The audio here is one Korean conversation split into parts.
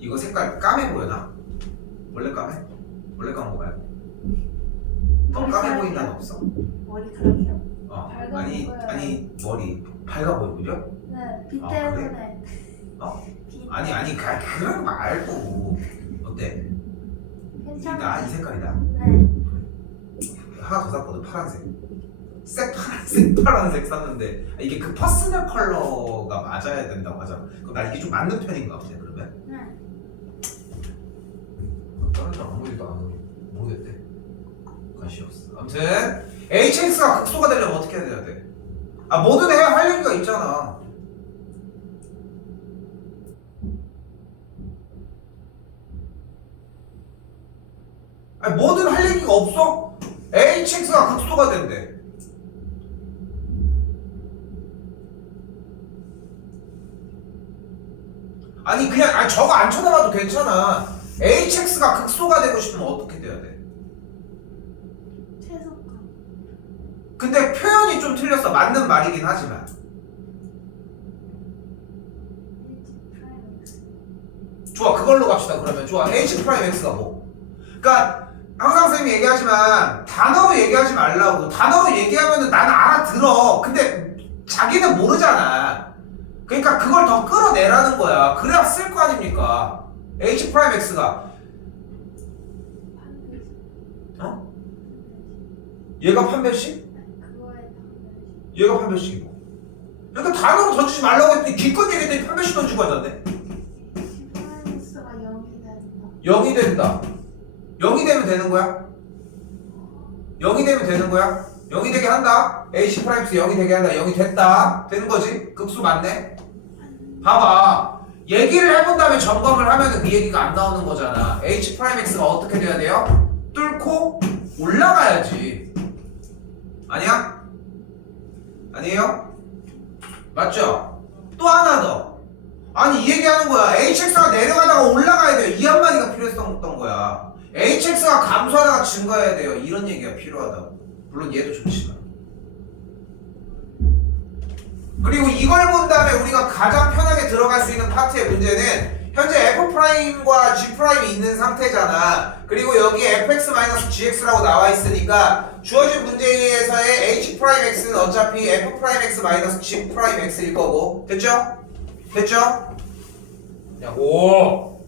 이거 색깔 까매 보여나? 원래 까매? 원래 까만 거 말고 더 까매 보인 단 없어? 머리카락이요? 밝아 아니 보여요. 아니 머리 밝아 보여 그죠? 네, 빛 아, 때문에. 어? 빛. 아니 그런 거 말고 어때? 괜찮아. 이 색깔이다. 네. 하나 더 샀거든. 파란색. 파란색 샀는데 이게 그 퍼스널 컬러가 맞아야 된다고 하잖아. 그럼 나 이게 좀 맞는 편인가 보네 그러면. 네. 다른 사람 아무 일도 안 하고 모르겠대. 관심 없어. 아무튼 HX가 극소가 되려면 어떻게 해야 돼? 아 뭐든 해야 할 얘기가 있잖아. 아니 뭐든 할 얘기가 없어? HX가 극소가 된대. 아니 그냥 저거 안 쳐다봐도 괜찮아. HX가 극소가 되고 싶으면 어떻게 돼야 돼? 최소값. 근데 표현이 좀 틀렸어. 맞는 말이긴 하지만. 좋아 그걸로 갑시다. 그러면 좋아. H 프라임 X가 뭐? 그러니까 항상 선생님이 얘기하지만 단어로 얘기하지 말라고. 단어로 얘기하면은 나는 알아들어. 근데 자기는 모르잖아. 그러니까 그걸 더 끌어내라는 거야. 그래야 쓸 거 아닙니까? H 프라임 X가 어? 얘가 판별식? 그거에 판별식. 얘가 판별식이고. 그러니까 단어로 던지지 말라고 했더니 기껏 얘기했더니 판별식 던지고 하던데. 디퍼런스가 0이 된다. 0이 된다. 0이 되면 되는 거야? 0이 되면 되는 거야? 0이 되게 한다. H 프라임스 0이 되게 한다. 0이 됐다. 되는 거지? 극수 맞네. 봐봐. 얘기를 해본 다음에 점검을 하면 그 얘기가 안 나오는 거잖아. H 프라임 X가 어떻게 돼야 돼요? 뚫고 올라가야지. 아니야? 아니에요? 맞죠? 또 하나 더. 아니 이 얘기하는 거야. HX가 내려가다가 올라가야 돼요. 이 한마디가 필요했던 거야. HX가 감소하다가 증가해야 돼요. 이런 얘기가 필요하다고. 물론 얘도 좋지만. 그리고 이걸 본 다음에 우리가 가장 편하게 들어갈 수 있는 파트의 문제는 현재 F'과 G'이 있는 상태잖아. 그리고 여기에 fx-gx라고 나와 있으니까 주어진 문제에서의 H'X는 어차피 F'X-g'X일 거고. 됐죠? 됐죠? 야, 오!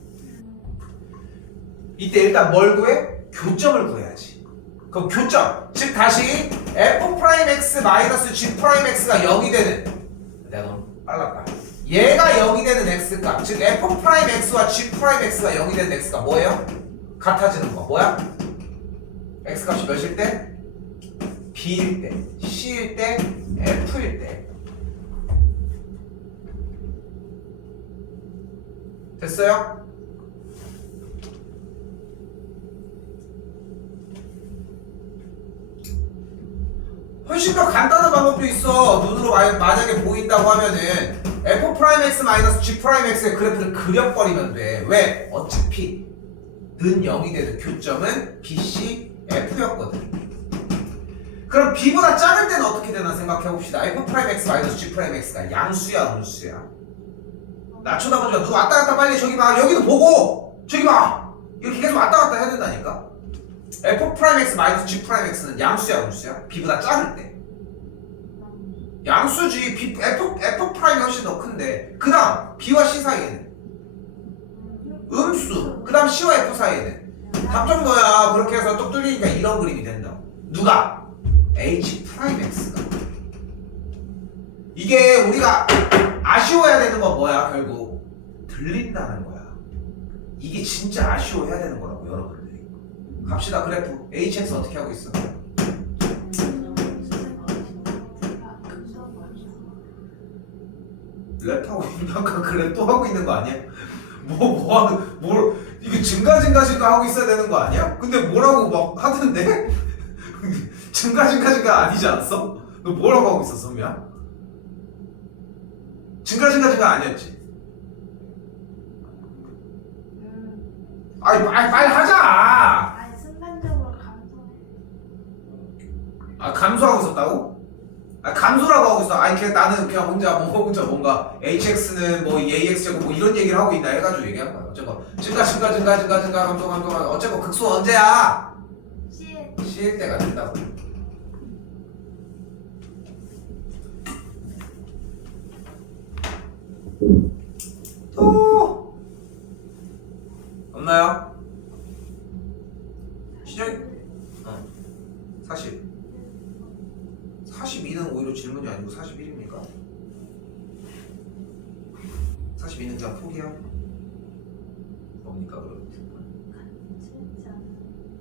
이때 일단 뭘 구해? 교점을 구해야지. 그럼 교점, 즉 다시 F'X-g'X가 0이 되는, 내가 너무 빨랐다. 얘가 0이 되는 X값, 즉 F'X와 G'X가 0이 되는 X가 뭐예요? 같아지는 거 뭐야? X값이 몇일 때? B일 때, C일 때, F일 때. 됐어요? 훨씬 더 간단한 방법도 있어. 눈으로 만약에 보인다고 하면은 F'X-G'X의 그래프를 그려버리면 돼. 왜? 어차피 는 0이 되는 교점은 BC, F였거든. 그럼 B보다 작을 때는 어떻게 되나 생각해봅시다. F'X-G'X가 양수야, 음수야? 나 쳐다보지 마. 누가 왔다 갔다 빨리 저기 봐. 여기도 보고 저기 봐. 이렇게 계속 왔다 갔다 해야 된다니까. F'X-G'X는 양수야, 음수야? B보다 작을 때. 양수지. F'이 훨씬 더 큰데. 그 다음 B와 C 사이에는 음수. 그 다음 C와 F 사이에는 답정 너야. 그렇게 해서 뚝 뚫리니까 이런 그림이 된다. 누가? H'X가. 이게 우리가 아쉬워해야 되는 건 뭐야? 결국 들린다는 거야. 이게 진짜 아쉬워해야 되는 거라고 여러분들이. 갑시다. 그래프 HX 어떻게 하고 있어? 랩하고 있는 아까 그 랩 또 하고 있는 거 아니야? 뭘 이게 증가 하고 있어야 되는 거 아니야? 근데 뭐라고 막 하던데? 증가 아니지 않았어? 너 뭐라고 하고 있었어, 선미야? 증가 아니었지? 아니 빨리 하자. 아니 순간적으로 감소해. 아 감소하고 있었다고? 아, 감소라고 하고 있어. 아니 그냥 나는 그냥 혼자 뭔가 hx는 뭐 ax 제곱 뭐 이런 얘기를 하고 있나 해가지고 얘기한 거야. 어쨌건 증가 감소 어쨌건 극소 언제야? C일 때가 된다고. 또 없나요? 시작이 40 42는 오히려 질문이 아니고 41입니까? 42는 그냥 포기야? 뭡니까 그럼?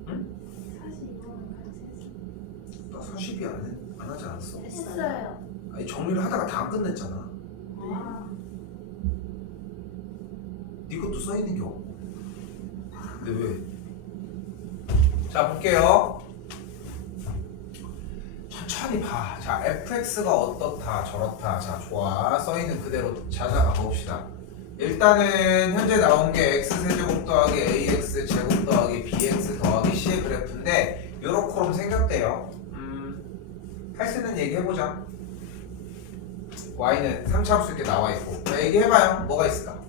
응? 42번은 나 40이 안 하지 않았어? 했어요. 아니 정리를 하다가 다 안 끝냈잖아. 네 것도 써있는 게 없고. 근데 왜? 자 볼게요. 천천히 봐. 자 fx가 어떻다 저렇다. 자 좋아. 써있는 그대로 찾아가 봅시다. 일단은 현재 나온 게 x세제곱 더하기 ax 제곱 더하기 bx 더하기 c의 그래프인데 요렇게 생겼대요. 할 수 있는 얘기 해보자. y는 3차함수 이렇게 나와있고. 자 얘기해봐요. 뭐가 있을까?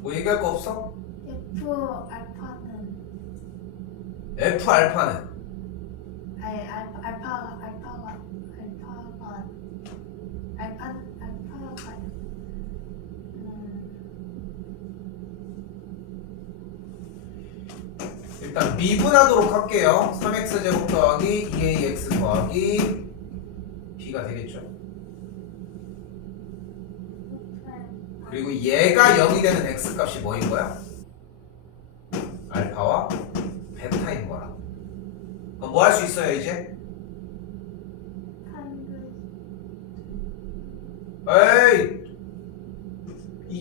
뭐 얘기할 거 없어? F 알파는 f 알파는 아니 알파가 일단 미분하도록 할게요. 3x제곱 더하기 2ax 더하기 b가 되겠죠. 그리고 얘가 0이 되는 x값이 뭐인 거야? 알파와 베타인 거라. 그럼 뭐 할 수 있어요 이제? 에이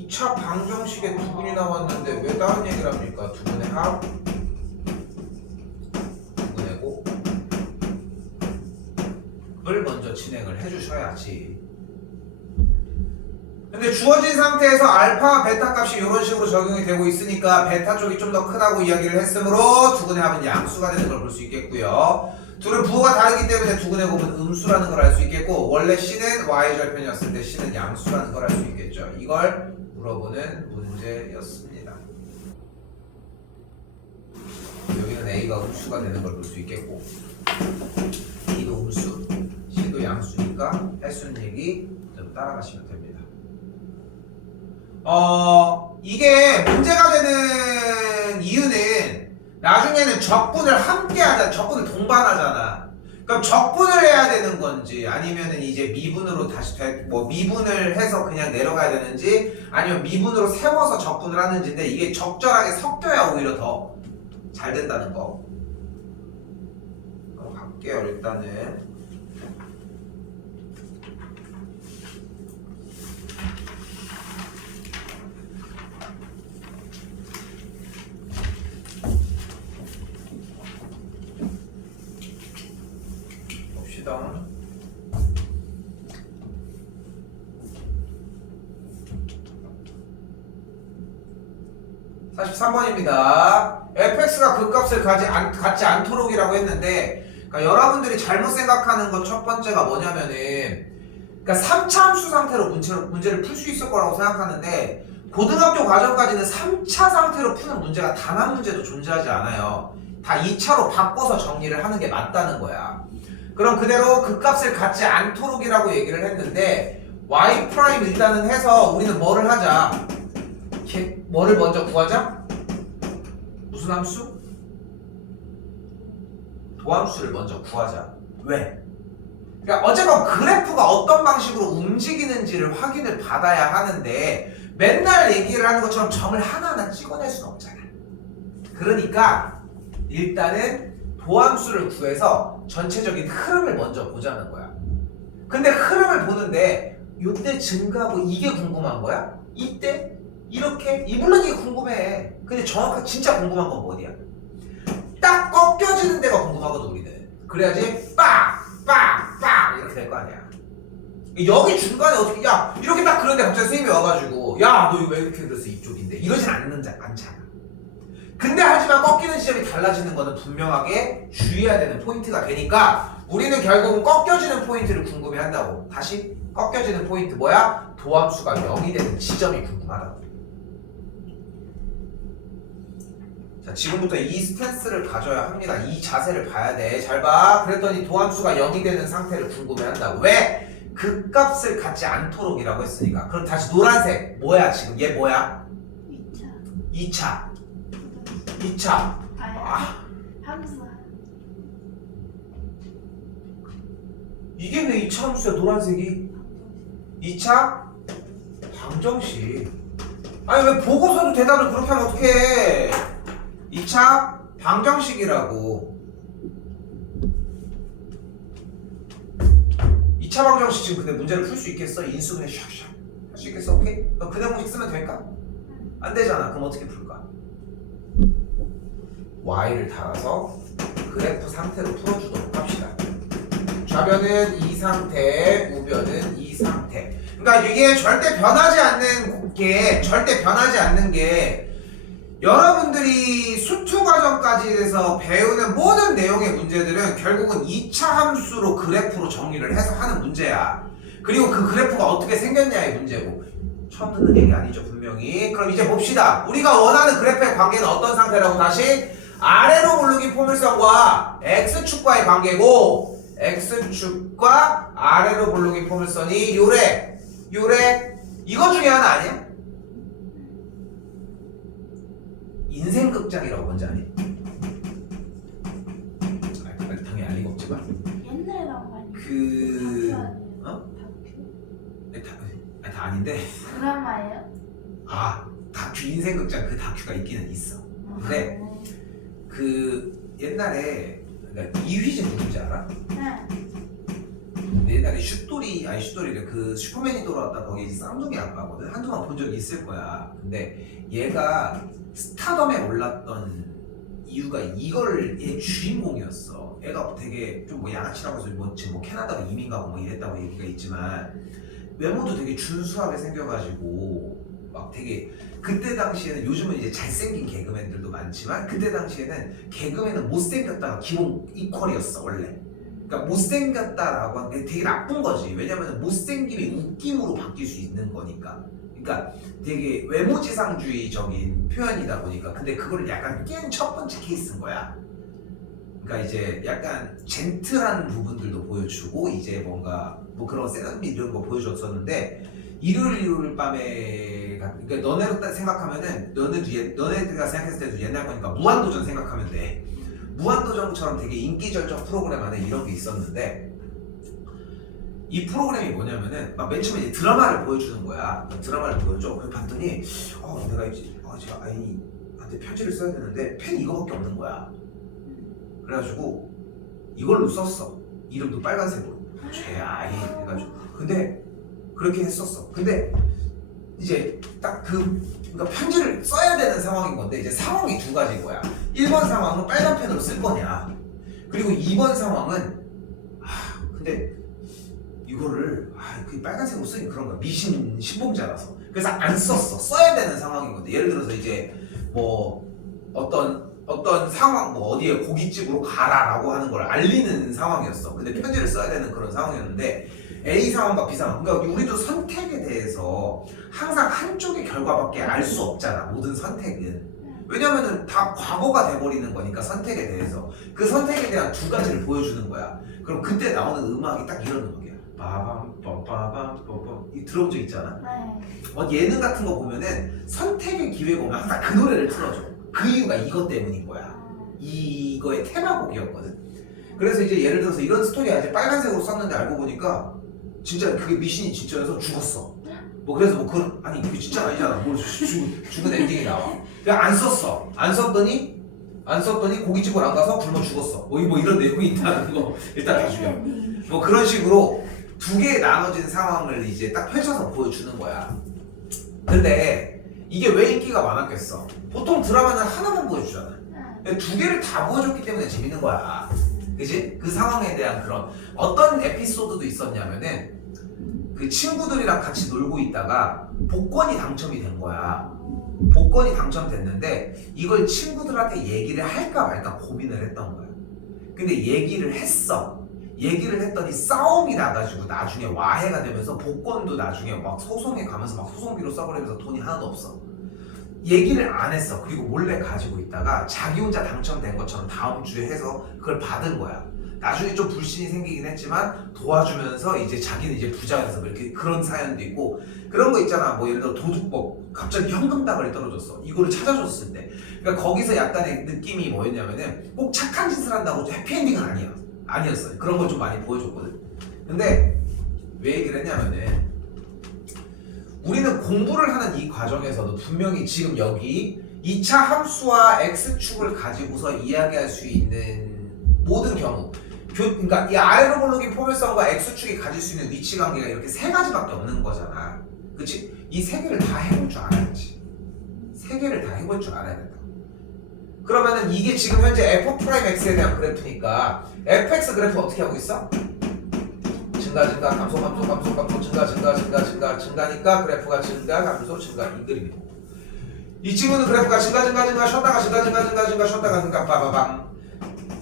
2차 방정식에 두 분이 나왔는데 왜 다른 얘기를 합니까? 두 분의 합, 두 분의 곱을 먼저 진행을 해주셔야지. 근데 주어진 상태에서 알파, 베타 값이 이런 식으로 적용이 되고 있으니까 베타 쪽이 좀 더 크다고 이야기를 했으므로 두근의 합은 양수가 되는 걸 볼 수 있겠고요. 둘은 부호가 다르기 때문에 두근의 곱은 음수라는 걸 알 수 있겠고 원래 C는 Y절편이었을 때 C는 양수라는 걸 알 수 있겠죠. 이걸 물어보는 문제였습니다. 여기는 A가 음수가 되는 걸 볼 수 있겠고 B도 음수, C도 양수니까 할 수 있는 얘기 좀 따라가시면 됩니다. 이게 문제가 되는 이유는 나중에는 적분을 함께 하자, 적분을 동반하잖아. 그럼 적분을 해야 되는 건지 아니면은 이제 미분으로 다시 미분을 해서 그냥 내려가야 되는지 아니면 미분으로 세워서 적분을 하는지인데 이게 적절하게 섞여야 오히려 더 잘 된다는 거. 갈게요 일단은. 봅시다. (43번입니다) fx가 그 값을 갖지 않도록이라고 했는데 그러니까 여러분들이 잘못 생각하는 것 첫 번째가 뭐냐면은 그러니까 3차 함수 상태로 문제를 풀 수 있을 거라고 생각하는데 고등학교 과정까지는 3차 상태로 푸는 문제가 단 한 문제도 존재하지 않아요. 다 2차로 바꿔서 정리를 하는 게 맞다는 거야. 그럼 그대로 그 값을 갖지 않도록이라고 얘기를 했는데 y 프라임 일단은 해서 우리는 뭐를 하자? 뭐를 먼저 구하자? 무슨 함수? 도함수를 먼저 구하자. 왜? 그러니까 어쨌건 그래프가 어떤 방식으로 움직이는지를 확인을 받아야 하는데 맨날 얘기를 하는 것처럼 점을 하나하나 찍어낼 수는 없잖아. 그러니까 일단은 도함수를 구해서 전체적인 흐름을 먼저 보자는 거야. 근데 흐름을 보는데 이때 증가하고 이게 궁금한 거야? 이때? 이렇게? 물론 이게 궁금해. 근데 정확하게 진짜 궁금한 건 어디야? 딱 꺾여지는 데가 궁금하거든 우리는. 그래야지 빡 이렇게 될 거 아니야. 여기 중간에 어떻게 야 이렇게 딱 그런데 갑자기 선생님이 와가지고 야 너 왜 이렇게 그랬어 이쪽인데 이러진 않잖아. 근데 하지만 꺾이는 지점이 달라지는 거는 분명하게 주의해야 되는 포인트가 되니까 우리는 결국은 꺾여지는 포인트를 궁금해한다고. 다시 꺾여지는 포인트 뭐야? 도함수가 0이 되는 지점이 궁금하다고. 자, 지금부터 이 스탠스를 가져야 합니다. 이 자세를 봐야 돼. 잘 봐. 그랬더니 도함수가 0이 되는 상태를 궁금해한다고. 왜? 그 값을 갖지 않도록이라고 했으니까. 그럼 다시 노란색 뭐야 지금? 얘 뭐야? 2차. 2차. 함수. 이게 왜 2차 함수야 노란색이? 2차 방정식. 아니 왜 보고서도 대답을 그렇게 하면 어떡해. 2차 방정식이라고. 2차 방정식 지금 근데 문제를 풀 수 있겠어? 인수 그냥 샥샥 할 수 있겠어? 오케이? 그럼 그 대목식 쓰면 될까? 안 되잖아. 그럼 어떻게 풀까? y를 달아서 그래프 상태로 풀어주도록 합시다. 좌변은 이 상태, 우변은 이 상태. 그러니까 이게 절대 변하지 않는 게 여러분들이 수투 과정까지 해서 배우는 모든 내용의 문제들은 결국은 2차 함수로 그래프로 정리를 해서 하는 문제야. 그리고 그 그래프가 어떻게 생겼냐의 문제고. 처음 듣는 얘기 아니죠 분명히. 그럼 이제 봅시다. 우리가 원하는 그래프의 관계는 어떤 상태라고 다시 아래로 오르기 포물선과 x축과의 관계고 x축과 아래로 볼록인 포물선이 요래 이거 중에 하나 아니야? 인생극장이라고 뭔지 아니? 당연히 알 리가 없지만 옛날에 나온 거 아니야? 다 아닌데 드라마예요? 다큐 인생극장 그 다큐가 있기는 있어. 근데 그 옛날에 그러니까 이휘진 누군지 알아? 네. 옛날에 슛돌이래 그 슈퍼맨이 돌아왔다 거기 쌍둥이 아빠거든. 한동안 본 적이 있을 거야. 근데 얘가 스타덤에 올랐던 이유가 이걸 얘 주인공이었어. 애가 되게 좀 뭐 양아치라고 해서 지금 뭐 캐나다로 이민 가고 뭐 이랬다고 얘기가 있지만 외모도 되게 준수하게 생겨가지고 막 되게 그때 당시에는 요즘은 이제 잘생긴 개그맨들도 많지만 그때 당시에는 개그맨은 못생겼다가 기본 이퀄이었어 원래. 그러니까 못생겼다라고 하는 게 되게 나쁜 거지. 왜냐면 못생김이 웃김으로 바뀔 수 있는 거니까. 그러니까 되게 외모지상주의적인 표현이다 보니까. 근데 그걸 약간 깬 첫 번째 케이스인 거야. 그러니까 이제 약간 젠틀한 부분들도 보여주고 이제 뭔가 뭐 그런 세련미 이런 거 보여줬었는데 일요일 밤에 그러니까 너네가 생각하면은 너네들가 생각했을 때도 옛날 거니까 무한도전 생각하면 돼. 무한도전처럼 되게 인기절정 프로그램 안에 이런 게 있었는데 이 프로그램이 뭐냐면은 막 맨 처음에 이제 드라마를 보여주는 거야. 드라마를 보여줘. 그래서 봤더니 내가 이제 제가 아이한테 편지를 써야 되는데 펜 이거밖에 없는 거야. 그래가지고 이걸로 썼어. 이름도 빨간색으로 죄아이 해가지고. 근데 그렇게 했었어. 근데 이제 딱 그러니까 편지를 써야 되는 상황인 건데 이제 상황이 두 가지인 거야. 1번 상황은 빨간 펜으로 쓸 거냐, 그리고 2번 상황은 근데 이거를 그 빨간색으로 쓰긴 그런 거야. 미신 신봉자라서. 그래서 안 썼어. 써야 되는 상황인 건데 예를 들어서 이제 뭐 어떤 상황 뭐 어디에 고깃집으로 가라라고 하는 걸 알리는 상황이었어. 근데 편지를 써야 되는 그런 상황이었는데 A 상황과 B 상황. 그러니까 우리도 선택에 대해서 항상 한쪽의 결과밖에 알 수 없잖아. 모든 선택은. 왜냐면은 다 과거가 돼버리는 거니까 선택에 대해서. 그 선택에 대한 두 가지를 보여주는 거야. 그럼 그때 나오는 음악이 딱 이런 음악이야. 빠밤 빠밤 빠밤. 이 들어본 적 있잖아. 네. 예능 같은 거 보면은 선택의 기회가 오면 항상 그 노래를 틀어줘. 그 이유가 이것 때문인 거야. 이거의 테마곡이었거든. 그래서 이제 예를 들어서 이런 스토리야. 이제 빨간색으로 썼는데 알고 보니까 진짜 그게 미신이 진짜여서 죽었어. 뭐 그래서 뭐 그런 아니 그게 진짜 아니잖아. 뭐 죽은 엔딩이 나와. 그냥 안 썼어. 안 썼더니 고깃집을 안 가서 굶어 죽었어. 뭐 이런 내용이 있다는 거 일단 다 죽여. 뭐 그런 식으로 두 개에 나눠진 상황을 이제 딱 펼쳐서 보여주는 거야. 근데 이게 왜 인기가 많았겠어? 보통 드라마는 하나만 보여주잖아. 근데 두 개를 다 보여줬기 때문에 재밌는 거야. 그지? 그 상황에 대한 그런 어떤 에피소드도 있었냐면은 그 친구들이랑 같이 놀고 있다가 복권이 당첨이 된 거야. 복권이 당첨됐는데 이걸 친구들한테 얘기를 할까 말까 고민을 했던 거야. 근데 얘기를 했어. 얘기를 했더니 싸움이 나가지고 나중에 와해가 되면서 복권도 나중에 막 소송에 가면서 막 소송비로 써버리면서 돈이 하나도 없어. 얘기를 안 했어. 그리고 몰래 가지고 있다가 자기 혼자 당첨된 것처럼 다음 주에 해서 그걸 받은 거야. 나중에 좀 불신이 생기긴 했지만 도와주면서 이제 자기는 이제 부자가 돼서 이렇게 그런 사연도 있고 그런 거 있잖아. 뭐 예를 들어 도둑법 갑자기 현금 다발이 떨어졌어. 이거를 찾아줬을 때. 그러니까 거기서 약간의 느낌이 뭐였냐면은 꼭 착한 짓을 한다고 해피엔딩은 아니었어요. 그런 걸 좀 많이 보여줬거든. 근데 왜 얘기를 했냐면은 우리는 공부를 하는 이 과정에서도 분명히 지금 여기 2차 함수와 x축을 가지고서 이야기할 수 있는 모든 경우 그러니까 이 아래로 볼록인 포물선과 x축이 가질 수 있는 위치 관계가 이렇게 세 가지밖에 없는 거잖아. 그치? 이 세 개를 다 해볼 줄 알아야지. 세 개를 다 해볼 줄 알아야 된다. 그러면은 이게 지금 현재 f'x에 대한 그래프니까 fx 그래프 어떻게 하고 있어? 증가 감소 증가니까 그래프가 증가 감소 증가 이 그림이고 이 친구는 그래프가 증가 쉬었다가 증가 쉬었다가 증가 빠바방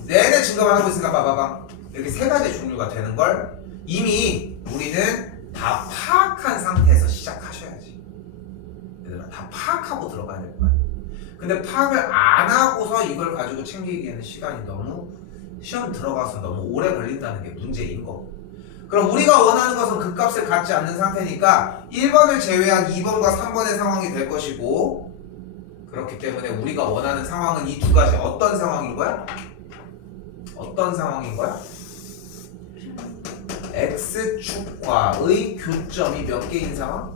내내 증가만 하고 있으니까 빠바방 이렇게 세 가지 종류가 되는 걸 이미 우리는 다 파악한 상태에서 시작하셔야지. 얘들아 다 파악하고 들어가야 될 거야. 근데 파악을 안 하고서 이걸 가지고 챙기기에는 시간이 너무 시험 들어가서 너무 오래 걸린다는 게 문제인 거고. 그럼 우리가 원하는 것은 그 값을 갖지 않는 상태니까 1번을 제외한 2번과 3번의 상황이 될 것이고 그렇기 때문에 우리가 원하는 상황은 이 두 가지 어떤 상황인 거야? 어떤 상황인 거야? X축과의 교점이 몇 개인 상황?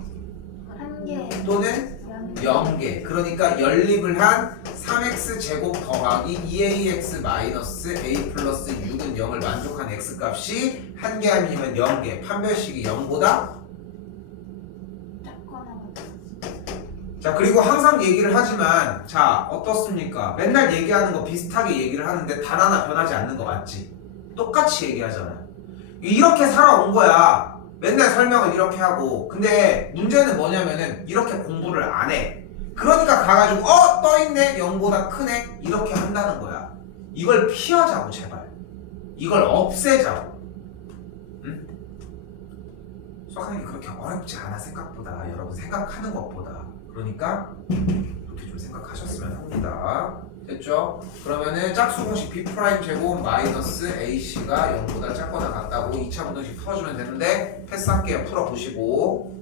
한 개. 또는 0개. 그러니까 연립을 한 3x 제곱 더하기 2ax 마이너스 a 플러스 6은 0을 만족한 x값이 한 개 아니면 0개. 판별식이 0보다 작거나 자 그리고 항상 얘기를 하지만 자 어떻습니까? 맨날 얘기하는 거 비슷하게 얘기를 하는데 단 하나 변하지 않는 거 맞지? 똑같이 얘기하잖아. 이렇게 살아온 거야. 맨날 설명을 이렇게 하고 근데 문제는 뭐냐면은 이렇게 공부를 안 해. 그러니까 가가지고 떠있네 0보다 크네 이렇게 한다는 거야. 이걸 피하자고 제발. 이걸 없애자고. 응? 수학하는 게 그렇게 어렵지 않아 생각보다. 여러분 생각하는 것보다. 그러니까 이렇게 좀 생각하셨으면 합니다. 됐죠? 그러면은 짝수 공식 b' 제곱 마이너스 ac가 0보다 작거나 같다고 2차 분동식 풀어주면 되는데 패스할게요. 풀어보시고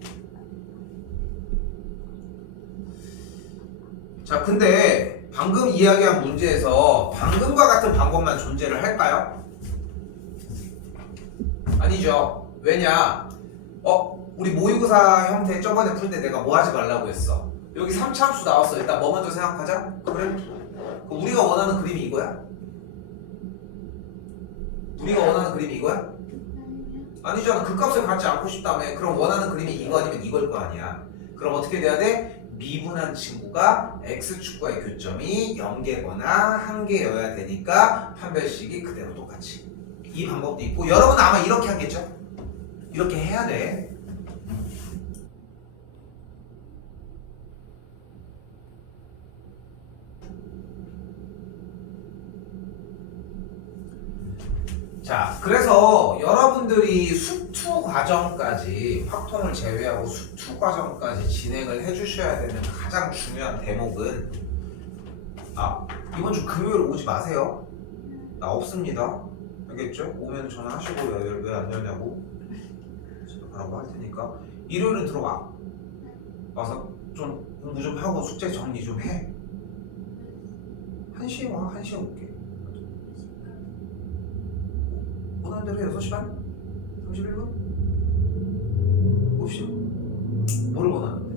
자 근데 방금 이야기한 문제에서 방금과 같은 방법만 존재를 할까요? 아니죠. 왜냐 우리 모의고사 형태 저번에 풀 때 내가 뭐 하지 말라고 했어. 여기 3차 함수 나왔어. 일단 뭐 먼저 생각하자. 그래? 우리가 원하는 그림이 이거야? 우리가 원하는 그림이 이거야? 아니잖아. 그 값을 갖지 않고 싶다며. 그럼 원하는 그림이 이거 아니면 이걸 거 아니야. 그럼 어떻게 돼야 돼? 미분한 친구가 x축과의 교점이 0개거나 1개여야 되니까 판별식이 그대로 똑같이. 이 방법도 있고 여러분 아마 이렇게 하겠죠? 이렇게 해야 돼. 자, 그래서 여러분들이 수투 과정까지 확통을 제외하고 수투 과정까지 진행을 해주셔야 되는 가장 중요한 대목은 이번 주 금요일 오지 마세요. 나 없습니다. 알겠죠? 오면 전화하시고 왜 안 열냐고 전화하라고 할 테니까 일요일은 들어와. 와서 좀 공부 좀 하고 숙제 정리 좀 해. 1시에 와. 1시에 올게. 원하는 대로 6시 반? 31분? 9시? 뭘 원하는데?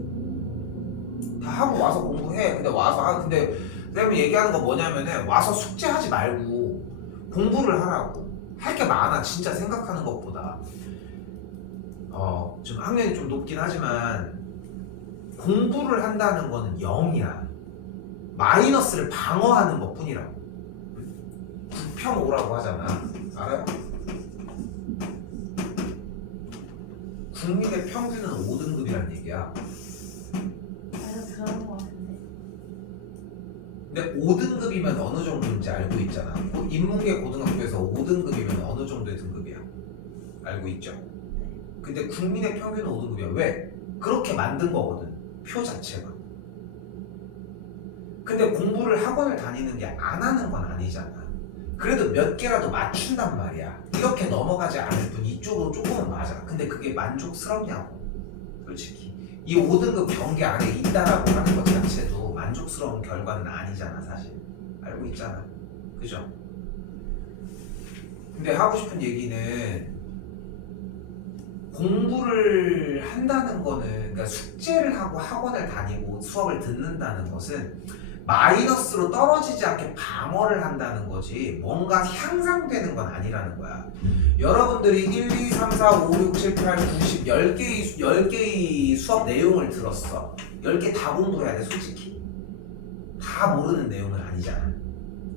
다 하고 와서 공부해. 근데 와서 근데 쌤이 얘기하는 거 뭐냐면은 와서 숙제하지 말고 공부를 하라고. 할 게 많아. 진짜 생각하는 것보다. 지금 학년이 좀 높긴 하지만 공부를 한다는 거는 0이야. 마이너스를 방어하는 것 뿐이라고. 9평 5라고 하잖아. 알아요? 국민의 평균은 5등급이란 얘기야. 나도 들어본 것 같은데. 근데 5등급이면 어느 정도인지 알고 있잖아. 인문계 고등학교에서 5등급이면 어느 정도의 등급이야? 알고 있죠? 근데 국민의 평균은 5등급이야. 왜? 그렇게 만든 거거든. 표 자체가. 근데 공부를 학원을 다니는 게 안 하는 건 아니잖아. 그래도 몇 개라도 맞춘단 말이야. 이렇게 넘어가지 않을 뿐 이쪽으로 조금은 맞아. 근데 그게 만족스럽냐고. 솔직히. 이 5등급 경계 안에 있다라고 하는 것 자체도 만족스러운 결과는 아니잖아, 사실. 알고 있잖아. 그죠? 근데 하고 싶은 얘기는 공부를 한다는 거는, 그러니까 숙제를 하고 학원을 다니고 수업을 듣는다는 것은 마이너스로 떨어지지 않게 방어를 한다는 거지 뭔가 향상되는 건 아니라는 거야. 여러분들이 1, 2, 3, 4, 5, 6, 7, 8, 9, 10 10개의 수업 내용을 들었어. 10개 다 공부해야 돼, 솔직히. 다 모르는 내용은 아니잖아.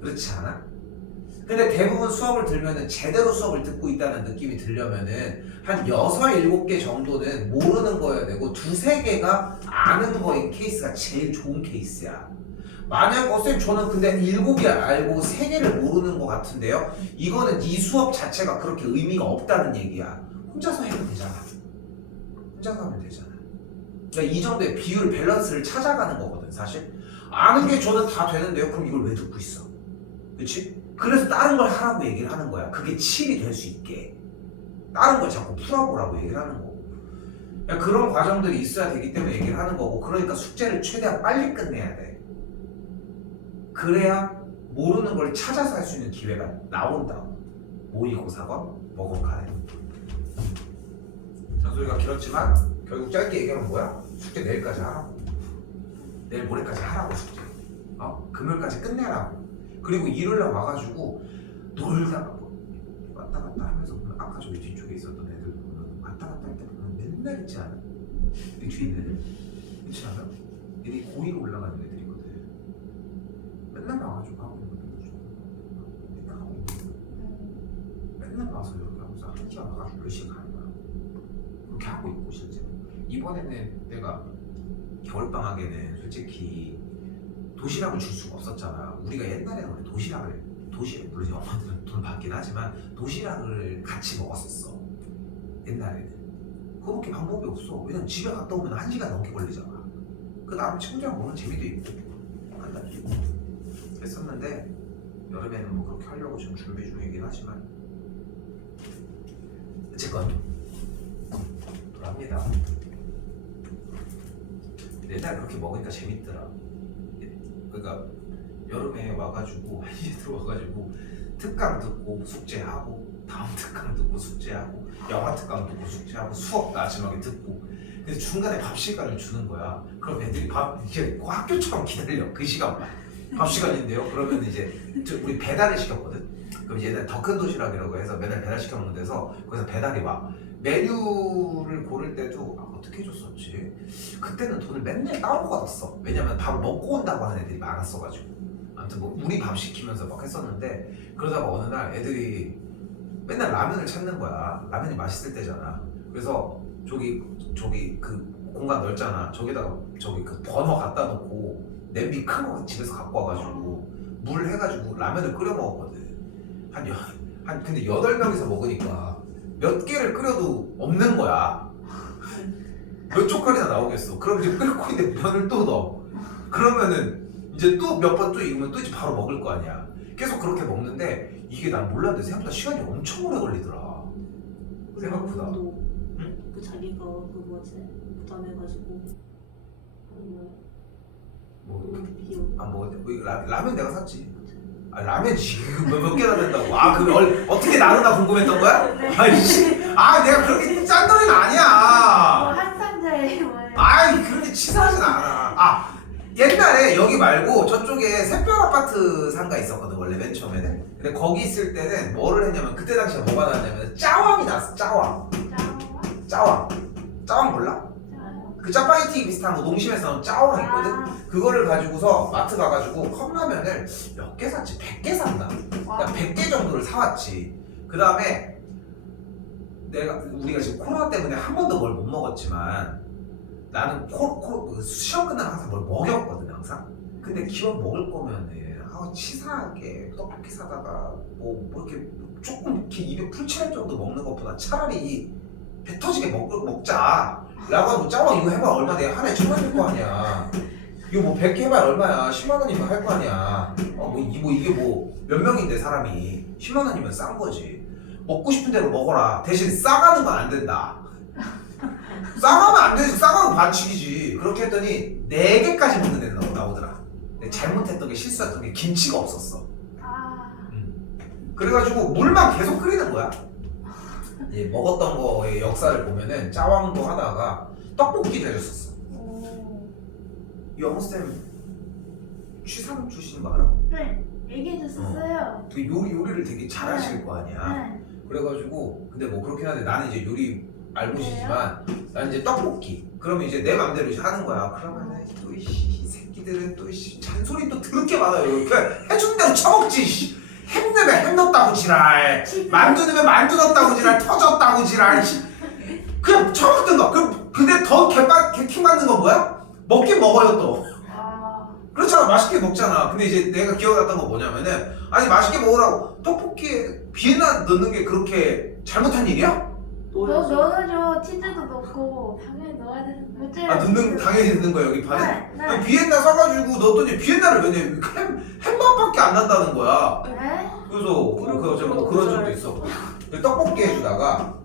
그렇지 않아? 근데 대부분 수업을 들면은 제대로 수업을 듣고 있다는 느낌이 들려면은 한 6, 7개 정도는 모르는 거여야 되고 2, 3개가 아는 거인 케이스가 제일 좋은 케이스야. 만약 쌤 저는 근데 7개 알고 3개를 모르는 것 같은데요? 이거는 이 수업 자체가 그렇게 의미가 없다는 얘기야. 혼자서 해도 되잖아. 혼자서 하면 되잖아. 그러니까 이 정도의 비율 밸런스를 찾아가는 거거든, 사실. 아는 게 저는 다 되는데요? 그럼 이걸 왜 듣고 있어? 그치? 그래서 다른 걸 하라고 얘기를 하는 거야. 그게 칠이 될 수 있게. 다른 걸 자꾸 풀어보라고 얘기를 하는 거고. 그러니까 그런 과정들이 있어야 되기 때문에 얘기를 하는 거고. 그러니까 숙제를 최대한 빨리 끝내야 돼. 그래야 모르는 걸 찾아서 할 수 있는 기회가 나온다. 모의고사건 뭐건 간에. 잔소리가 길었지만 결국 짧게 얘기하면 뭐야? 숙제 내일까지 하라고. 내일 모레까지 하라고 숙제. 금요일까지 끝내라고. 그리고 일요일날 와가지고 놀다가 왔다 갔다 하면서 보면 아까 저기 뒤쪽에 있었던 애들 보면 왔다 갔다 할 때 보면 맨날 있지 않아? 이 뒤에 있는 애들 있지 않아? 얘들이 고2로 올라가는 애들이거든. 맨날 와가지고 하고 있는 거죠. 맨날 하고 있는 거야. 맨날 와서 이렇게 하면서 한 시간 와가지고 몇 시간 가는 거야. 그렇게 하고 있고 실제로. 이번에는 내가 겨울방학에는 솔직히 도시락을 줄 수가 없었잖아. 우리가 옛날에는 우리 도시락을 물론 엄마들은 돈 받긴 하지만 도시락을 같이 먹었었어. 옛날에는. 그거밖에 방법이 없어. 왜냐면 집에 갔다 오면 1시간 넘게 걸리잖아. 그 다음에 친구들이랑 먹는 재미도 있고 한다도 있고 했었는데 여름에는 뭐 그렇게 하려고 지금 준비 중이긴 하지만 어쨌건 합니다. 옛날 그렇게 먹으니까 재밌더라. 그러니까 여름에 와가지고 한시에 들어와가지고 특강 듣고 숙제하고 다음 특강 듣고 숙제하고 영화 특강 듣고 숙제하고 수업 마지막에 듣고 그래서 중간에 밥 시간을 주는 거야. 그럼 애들이 이제 학교처럼 기다려. 그 시간만 밥 시간인데요. 그러면 이제 우리 배달을 시켰거든. 그럼 이제 옛날 더 큰 도시락이라고 해서 맨날 배달 시켜 먹는 데서 거기서 배달이 와. 메뉴를 고를 때도 어떻게 해줬었지? 그때는 돈을 맨날 따로 받았어. 왜냐면 밥을 먹고 온다고 하는 애들이 많았어가지고. 아무튼 뭐 우리 밥 시키면서 막 했었는데 그러다가 어느 날 애들이 맨날 라면을 찾는 거야. 라면이 맛있을 때잖아. 그래서 저기 그 공간 넓잖아. 저기다가 저기 그 버너 갖다 놓고 냄비 큰 거 집에서 갖고 와가지고 물 해가지고 라면을 끓여 먹었거든. 근데 8명이서 먹으니까 몇 개를 끓여도 없는 거야. 몇 젓갈이나 나오겠어. 그럼 이제 끓고 있는데 면을 또 넣어. 그러면은 이제 또 몇 번 또 익으면 또 이제 바로 먹을 거 아니야. 계속 그렇게 먹는데 이게 난 몰랐는데 생각보다 시간이 엄청 오래 걸리더라. 생각보다. 응? 그 자기가 그 뭐지 부담해가지고 라면 내가 샀지. 라면 지금 몇 개나 된다고. 그걸 어떻게 나누나 궁금했던 거야? 내가 그렇게 짠돌이는 아니야. 한 상자에 뭐예요? 그렇게 치사하진 않아. 옛날에 여기 말고 저쪽에 샛별 아파트 상가 있었거든 원래 맨 처음에는. 근데 거기 있을 때는 뭐를 했냐면 그때 당시에 뭐가 나왔냐면 짜왕이 나왔어. 짜왕 몰라? 그 짜파게티 비슷한 거 농심에서 나온 짜왕 있거든? 그거를 가지고서 마트 가가지고 컵라면을 몇 개 샀지? 100개 샀나? 그러니까 100개 정도를 사왔지. 그 다음에 우리가 지금 코로나 때문에 한 번도 뭘 못 먹었지만 나는 시험 끝나면 항상 뭘 먹였거든 항상. 근데 기왕 먹을 거면은 치사하게 떡볶이 사다가 뭐 이렇게 조금 이렇게 입에 풀칠할 정도 먹는 것보다 차라리 배 터지게 먹자 라고 하고 짜왕 이거 해봐 얼마 내가 하나에 1,000원 줄 거 아니야. 이거 뭐 100개 해봐야 얼마야 10만 원이면 할 거 아니야. 이게 뭐 몇 명인데 사람이 10만 원이면 싼 거지. 먹고 싶은 대로 먹어라. 대신 싸가는 건 안 된다. 싸가면 안 되지. 싸가면 반칙이지. 그렇게 했더니 4개까지 먹는 애들 나오더라. 근데 잘못했던 게 실수했던 게 김치가 없었어. 그래가지고 물만 계속 끓이는 거야. 예, 먹었던 거의 역사를 보면은 짜왕도 하다가 떡볶이도 해줬었어. 영수쌤 취사람 출신 거 알아? 네, 얘기해줬었어요. 그 요리를 되게 잘하실 거 아니야. 네. 그래가지고 근데 뭐 그렇긴 한데 나는 이제 요리 알고 계시지만 나는 이제 떡볶이 그러면 이제 내 맘대로 이제 하는 거야. 그러면은 또 이 새끼들은 또 잔소리 또 더럽게 많아요. 그러니까 해준 대로 처먹지. 햄 넣으면 햄 넣었다고 지랄, 만두 넣으면 만두 넣었다고 지랄, 터졌다고 지랄. 그냥 처먹든가. 근데 더 개킹 받는 건 뭐야? 먹긴 먹어요 또. 그렇잖아. 맛있게 먹잖아. 근데 이제 내가 기억났던 거 뭐냐면은 아니 맛있게 먹으라고 떡볶이에 비엔나 넣는 게 그렇게 잘못한 일이야? 넣어줘. 치즈도 넣고 당연히 넣어야 되는데. 당연히 넣는 거야 여기 반에? 네. 아니, 비엔나 사가지고 넣었더니 비엔나를 왜 내? 햄맛밖에 안 난다는 거야. 네? 그래서 그런 적도 있어. 떡볶이 해주다가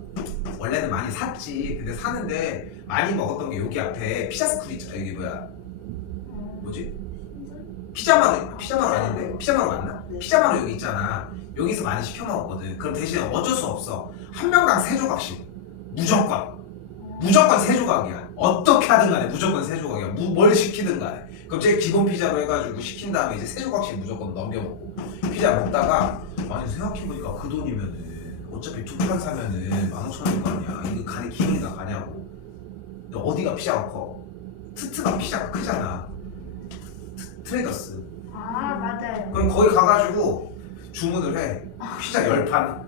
원래는 많이 샀지. 근데 사는데 많이 먹었던 게 여기 앞에 피자 스쿨 있잖아. 여기 뭐지? 피자마루 아닌데? 피자마루 맞나? 네. 피자마루 여기 있잖아. 여기서 많이 시켜 먹었거든. 그럼 대신 어쩔 수 없어. 한 명당 3조각씩. 무조건 3조각이야. 어떻게 하든 간에 무조건 3조각이야. 뭘 시키든 간에. 그럼 제일 기본 피자로 해가지고 시킨 다음에 이제 3조각씩 무조건 넘겨 먹고. 피자 먹다가 아니 생각해보니까 그 돈이면은 어차피 2판 사면은 15,000원일 거 아니야. 이거 간에 기분이 다 가냐고. 근데 어디가 피자가 커? 트트가 피자가 크잖아. 트레이더스. 맞아요. 그럼 거기 가가지고 주문을 해. 피자 10판.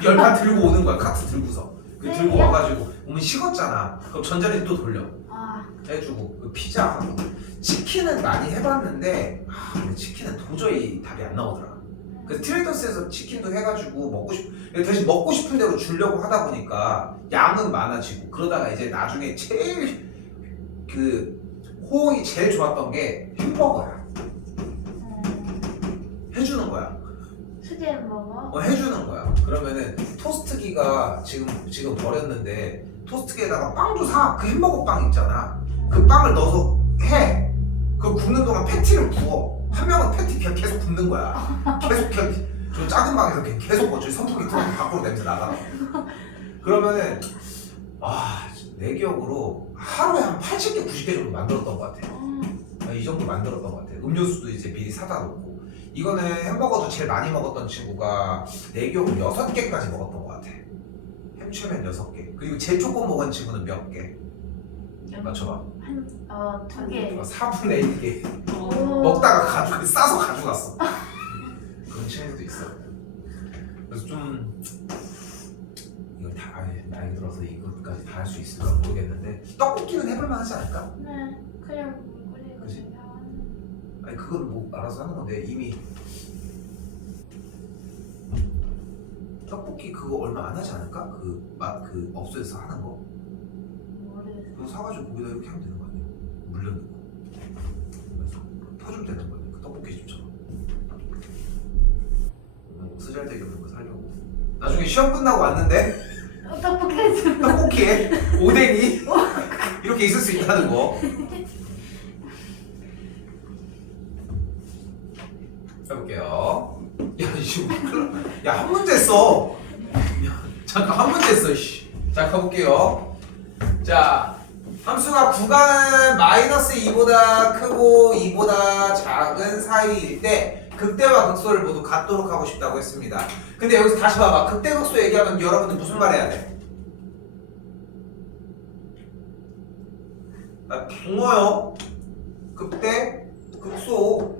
10판 들고 오는 거야. 카트 들고서. 들고 와가지고 오면 식었잖아. 그럼 전자레인지 또 돌려. 해주고 그 피자 하고 치킨은 많이 해봤는데 근데 치킨은 도저히 답이 안 나오더라. 그래서 트레이더스에서 치킨도 해가지고 대신 먹고 싶은 대로 주려고 하다 보니까 양은 많아지고 그러다가 이제 나중에 제일 호응이 제일 좋았던 게 햄버거야. 해주는 거야. 수제 햄버거? 해주는 거야. 그러면은 토스트기가 지금 버렸는데 토스트기에다가 빵도 사. 그 햄버거 빵 있잖아. 그 빵을 넣어서 해. 그 굽는 동안 패티를 구워. 한 명은 패티 그냥 계속 굽는 거야. 계속 저 작은 방에서 계속 어차피 선풍기 틀어서 밖으로 냄새 나가. 그러면은 내 기억으로 하루에 한 80개 90개 정도 만들었던 것 같아. 이 정도 만들었던 것 같아. 음료수도 이제 미리 사다 놓고. 이거는 햄버거도 제일 많이 먹었던 친구가 내 기억으로 6개까지 먹었던 것 같아. 햄치면 6개. 그리고 제일 조금 먹은 친구는 몇 개? 맞춰봐. 2개. 4분의 1개. 먹다가 싸서 가져갔어. 그런 친구도 있어. 그래서 좀 이거 다 나이 들어서 이것까지 다 할 수 있을까 모르겠는데 떡볶이는 해볼만 하지 않을까? 네, 그냥 물 그치? 끓이고 아니 그건 뭐 알아서 하는 건데 이미 떡볶이 그거 얼마 안 하지 않을까? 그 업소에서 하는 거 모르겠어요. 그거 사가지고 거기다 이렇게 하면 되는 거 아니야? 물려 넣고 그래서 터주면 되는 거야. 그 떡볶이 집처럼 쓰잘데기 없는 거 살려고. 나중에 시험 끝나고 왔는데 떡볶이 해주면 떡볶이에 오뎅이 이렇게 있을 수 있다는 거. 해볼게요. 한 문제 써. 잠깐 한 문제 써. 자 가볼게요. 자 함수가 구간 -2보다 크고 2보다 작은 사이일 때 극대와 극소를 모두 같도록 하고 싶다고 했습니다. 근데 여기서 다시 봐봐. 극대 극소 얘기하면 여러분들 무슨 말 해야 돼? 붕어요. 극대 극소.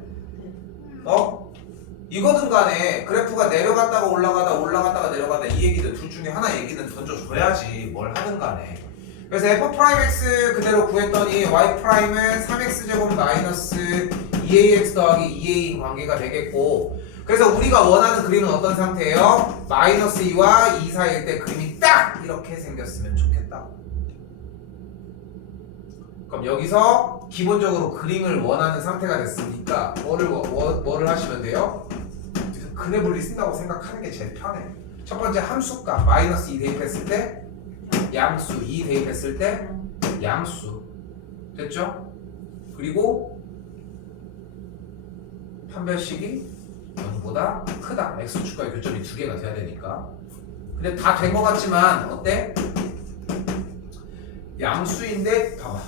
이거든 간에 그래프가 내려갔다가 올라갔다가 내려갔다 이 얘기든 둘 중에 하나 얘기는 던져줘야지 뭘 하든 간에. 그래서 f'x 그대로 구했더니 y'은 3x제곱 마이너스 2ax 더하기 2a인 관계가 되겠고, 그래서 우리가 원하는 그림은 어떤 상태예요? 마이너스 2와 2 사이일 때 그림이 딱 이렇게 생겼으면 좋겠다. 그럼 여기서 기본적으로 그림을 원하는 상태가 됐으니까 뭐를 하시면 돼요? 근해 분리 쓴다고 생각하는 게 제일 편해. 첫 번째 함수값 마이너스 2 대입했을 때 양수, 2 대입했을 때 양수. 됐죠? 그리고 판별식이 0보다 크다. x축과의 교점이 2개가 돼야 되니까. 근데 다 된 것 같지만 어때? 양수인데 봐봐.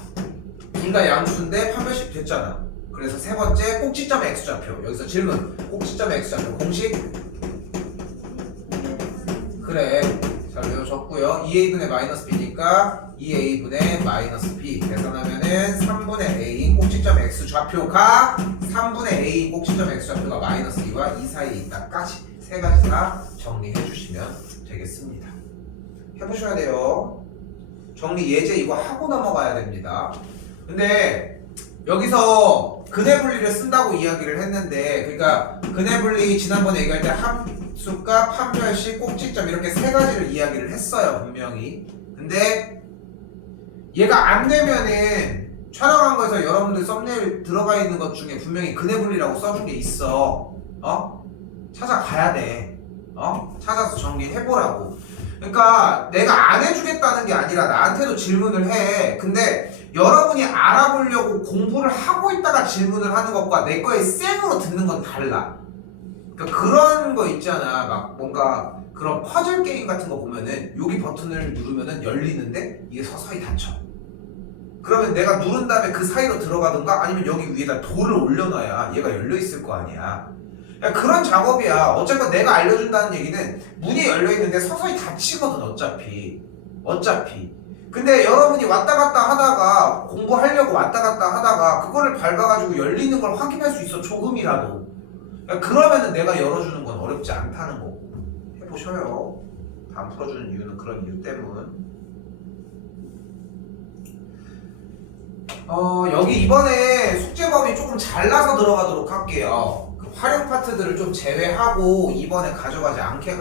둘 다 양수인데 판별식 됐잖아. 그래서 세 번째 꼭지점 x좌표. 여기서 질문. 꼭지점 x좌표 공식? 그래. 잘 외워졌고요. 2a분의 마이너스 b니까 2a분의 마이너스 b 계산하면은 3분의 a인 꼭지점 x좌표가 3분의 a인 꼭지점 x좌표가 마이너스 2와 2 사이에 있다까지 세 가지 다 정리해 주시면 되겠습니다. 해보셔야 돼요. 정리 예제 이거 하고 넘어가야 됩니다. 근데 여기서 근해 분리를 쓴다고 이야기를 했는데, 그러니까 근해 분리 지난번에 얘기할 때 함수값, 판별식, 꼭지점 이렇게 세 가지를 이야기를 했어요 분명히. 근데 얘가 안 되면은 촬영한 거에서 여러분들 썸네일 들어가 있는 것 중에 분명히 근해 분리라고 써준 게 있어. 찾아가야 돼. 찾아서 정리해보라고. 그러니까 내가 안 해주겠다는 게 아니라 나한테도 질문을 해. 근데 여러분이 알아보려고 공부를 하고 있다가 질문을 하는 것과 내 거에 생으로 듣는 건 달라. 그러니까 그런 거 있잖아. 막 뭔가 그런 퍼즐 게임 같은 거 보면은 여기 버튼을 누르면은 열리는데 이게 서서히 닫혀. 그러면 내가 누른 다음에 그 사이로 들어가든가 아니면 여기 위에다 돌을 올려놔야 얘가 열려있을 거 아니야. 그런 작업이야. 어쨌건 내가 알려준다는 얘기는 문이 열려있는데 서서히 닫히거든 어차피. 근데 여러분이 왔다 갔다 하다가 공부하려고 왔다 갔다 하다가 그거를 밟아가지고 열리는 걸 확인할 수 있어 조금이라도. 그러면은 내가 열어주는 건 어렵지 않다는 거고. 해보셔요. 안 풀어주는 이유는 그런 이유 때문. 여기 이번에 숙제 범위 조금 잘라서 들어가도록 할게요. 그 활용 파트들을 좀 제외하고 이번에 가져가지 않게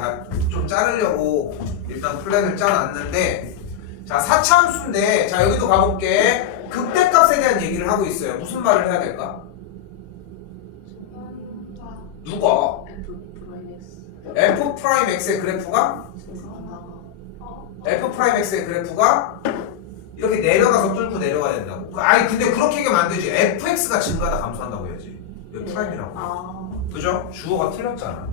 좀 자르려고 일단 플랜을 짜놨는데, 자 4차함수인데, 자 여기도 가볼게. 극대값에 대한 얘기를 하고 있어요. 무슨 말을 해야 될까? 누가? f'x의 그래프가? f'x의 그래프가 이렇게 내려가서 뚫고 내려가야 된다고. 아니 근데 그렇게 얘기하면 안 되지. fx가 증가하다 감소한다고 해야지. 여기 프라임이라고. 그죠? 주어가 틀렸잖아.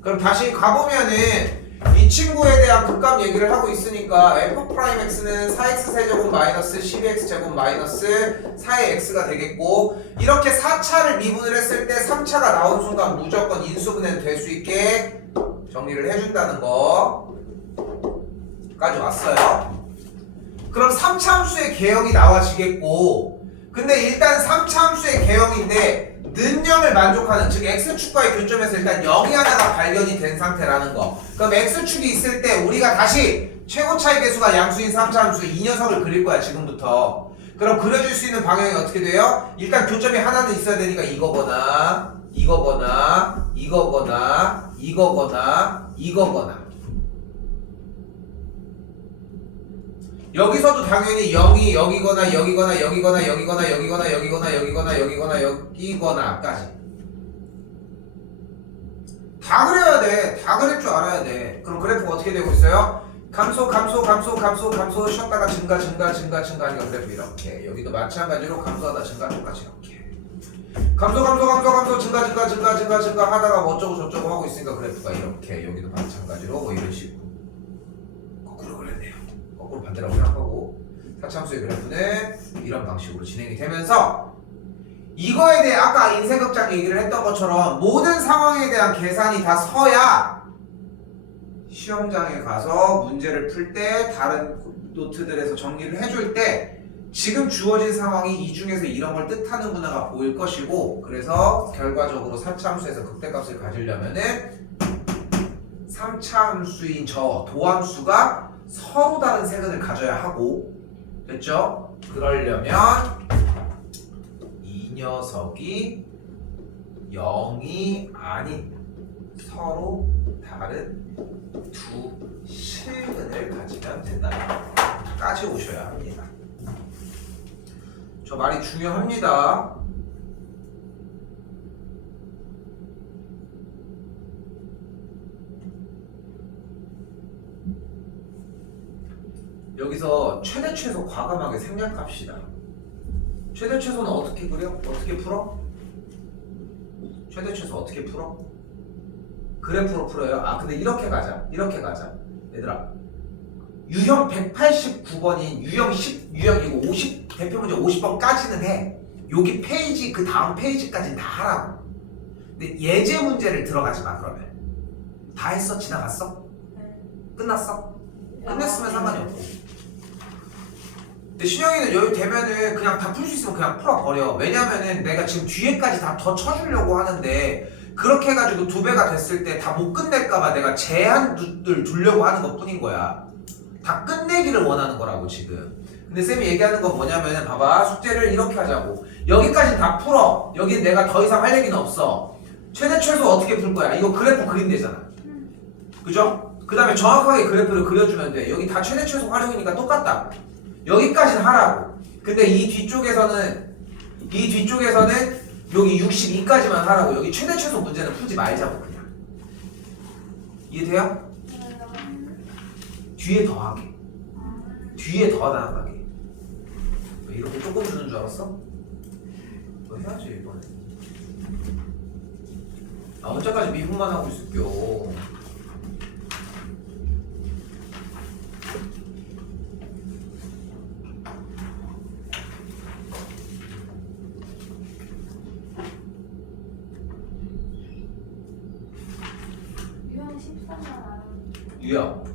그럼 다시 가보면은 이 친구에 대한 극값 얘기를 하고 있으니까 f'x는 4x 세제곱 마이너스 12x 제곱 마이너스 4의 x가 되겠고, 이렇게 4차를 미분을 했을 때 3차가 나온 순간 무조건 인수분해는 될 수 있게 정리를 해준다는 거까지 왔어요. 그럼 3차 함수의 개형이 나와지겠고, 근데 일단 3차 함수의 개형인데 는 0을 만족하는, 즉 x축과의 교점에서 일단 0이 하나가 발견이 된 상태라는 거. 그럼 x축이 있을 때 우리가 다시 최고차의 개수가 양수인 3차 함수 이 녀석을 그릴 거야 지금부터. 그럼 그려줄 수 있는 방향이 어떻게 돼요? 일단 교점이 하나는 있어야 되니까 이거거나 이거거나 이거거나 이거거나 이거거나. 여기서도 당연히 0이 여기거나 여기거나 여기거나 여기거나 여기거나 여기거나 여기거나 여기거나 여기거나까지 다 그려야 돼. 다 그릴 줄 알아야 돼. 그럼 그래프가 어떻게 되고 있어요? 감소 쉬었다가 증가 하니까 그래프 이렇게. 여기도 마찬가지로 감소하다 증가 똑같이 이렇게. 감소 증가 하다가 뭐 어쩌고 저쩌고 하고 있으니까 그래프가 이렇게. 여기도 마찬가지로 뭐 이런 식으로. 거꾸로 그렸네요. 거꾸로 반대라고 생각하고, 4차함수의 그래프는 이런 방식으로 진행이 되면서 이거에 대해 아까 인쇄극장 얘기를 했던 것처럼 모든 상황에 대한 계산이 다 서야 시험장에 가서 문제를 풀 때 다른 노트들에서 정리를 해줄 때 지금 주어진 상황이 이 중에서 이런 걸 뜻하는구나가 보일 것이고 그래서 결과적으로 4차 함수에서 극대값을 가지려면은 3차 함수인 저 도함수가 서로 다른 세근을 가져야 하고 됐죠? 그러려면 이 녀석이 0이 아닌 서로 다른 두 실근을 가지면 된다까지 오셔야 합니다. 저 말이 중요합니다. 여기서 최대 최소 과감하게 생략합시다. 최대 최소는 어떻게 그려? 어떻게 풀어? 최대 최소 어떻게 풀어? 그래프로 풀어요? 아 근데 이렇게 가자. 이렇게 가자. 얘들아 유형 189번인 유형 10, 유형 이거 50 대표 문제 50번까지는 해. 여기 페이지 그 다음 페이지까지는 다 하라고. 근데 예제 문제를 들어가지 마 그러면. 다 했어? 지나갔어? 끝났어? 끝냈으면 상관이 없고. 근데 신영이는 여유 되면은 그냥 다 풀 수 있으면 그냥 풀어버려. 왜냐면은 내가 지금 뒤에까지 다 더 쳐주려고 하는데 그렇게 해가지고 2배가 됐을 때 다 못 끝낼까봐 내가 제한을 두려고 하는 것 뿐인 거야. 다 끝내기를 원하는 거라고 지금. 근데 쌤이 얘기하는 건 뭐냐면은 봐봐 숙제를 이렇게 하자고. 여기까지 다 풀어. 여기 내가 더 이상 할 얘기는 없어. 최대 최소 어떻게 풀 거야? 이거 그래프 그림 되잖아. 그죠? 그 다음에 정확하게 그래프를 그려주면 돼. 여기 다 최대 최소 활용이니까 똑같다. 여기까지는 하라고. 근데 이 뒤쪽에서는 여기 62까지만 하라고. 여기 최대 최소 문제는 풀지 말자고 그냥. 이해돼요? 뒤에 더하게. 뒤에 더 나가게. 왜 이렇게 조금 주는 줄 알았어? 너 해야지 이번에. 아 언제까지 미분만 하고 있을게요. 유형 13만 원. 유형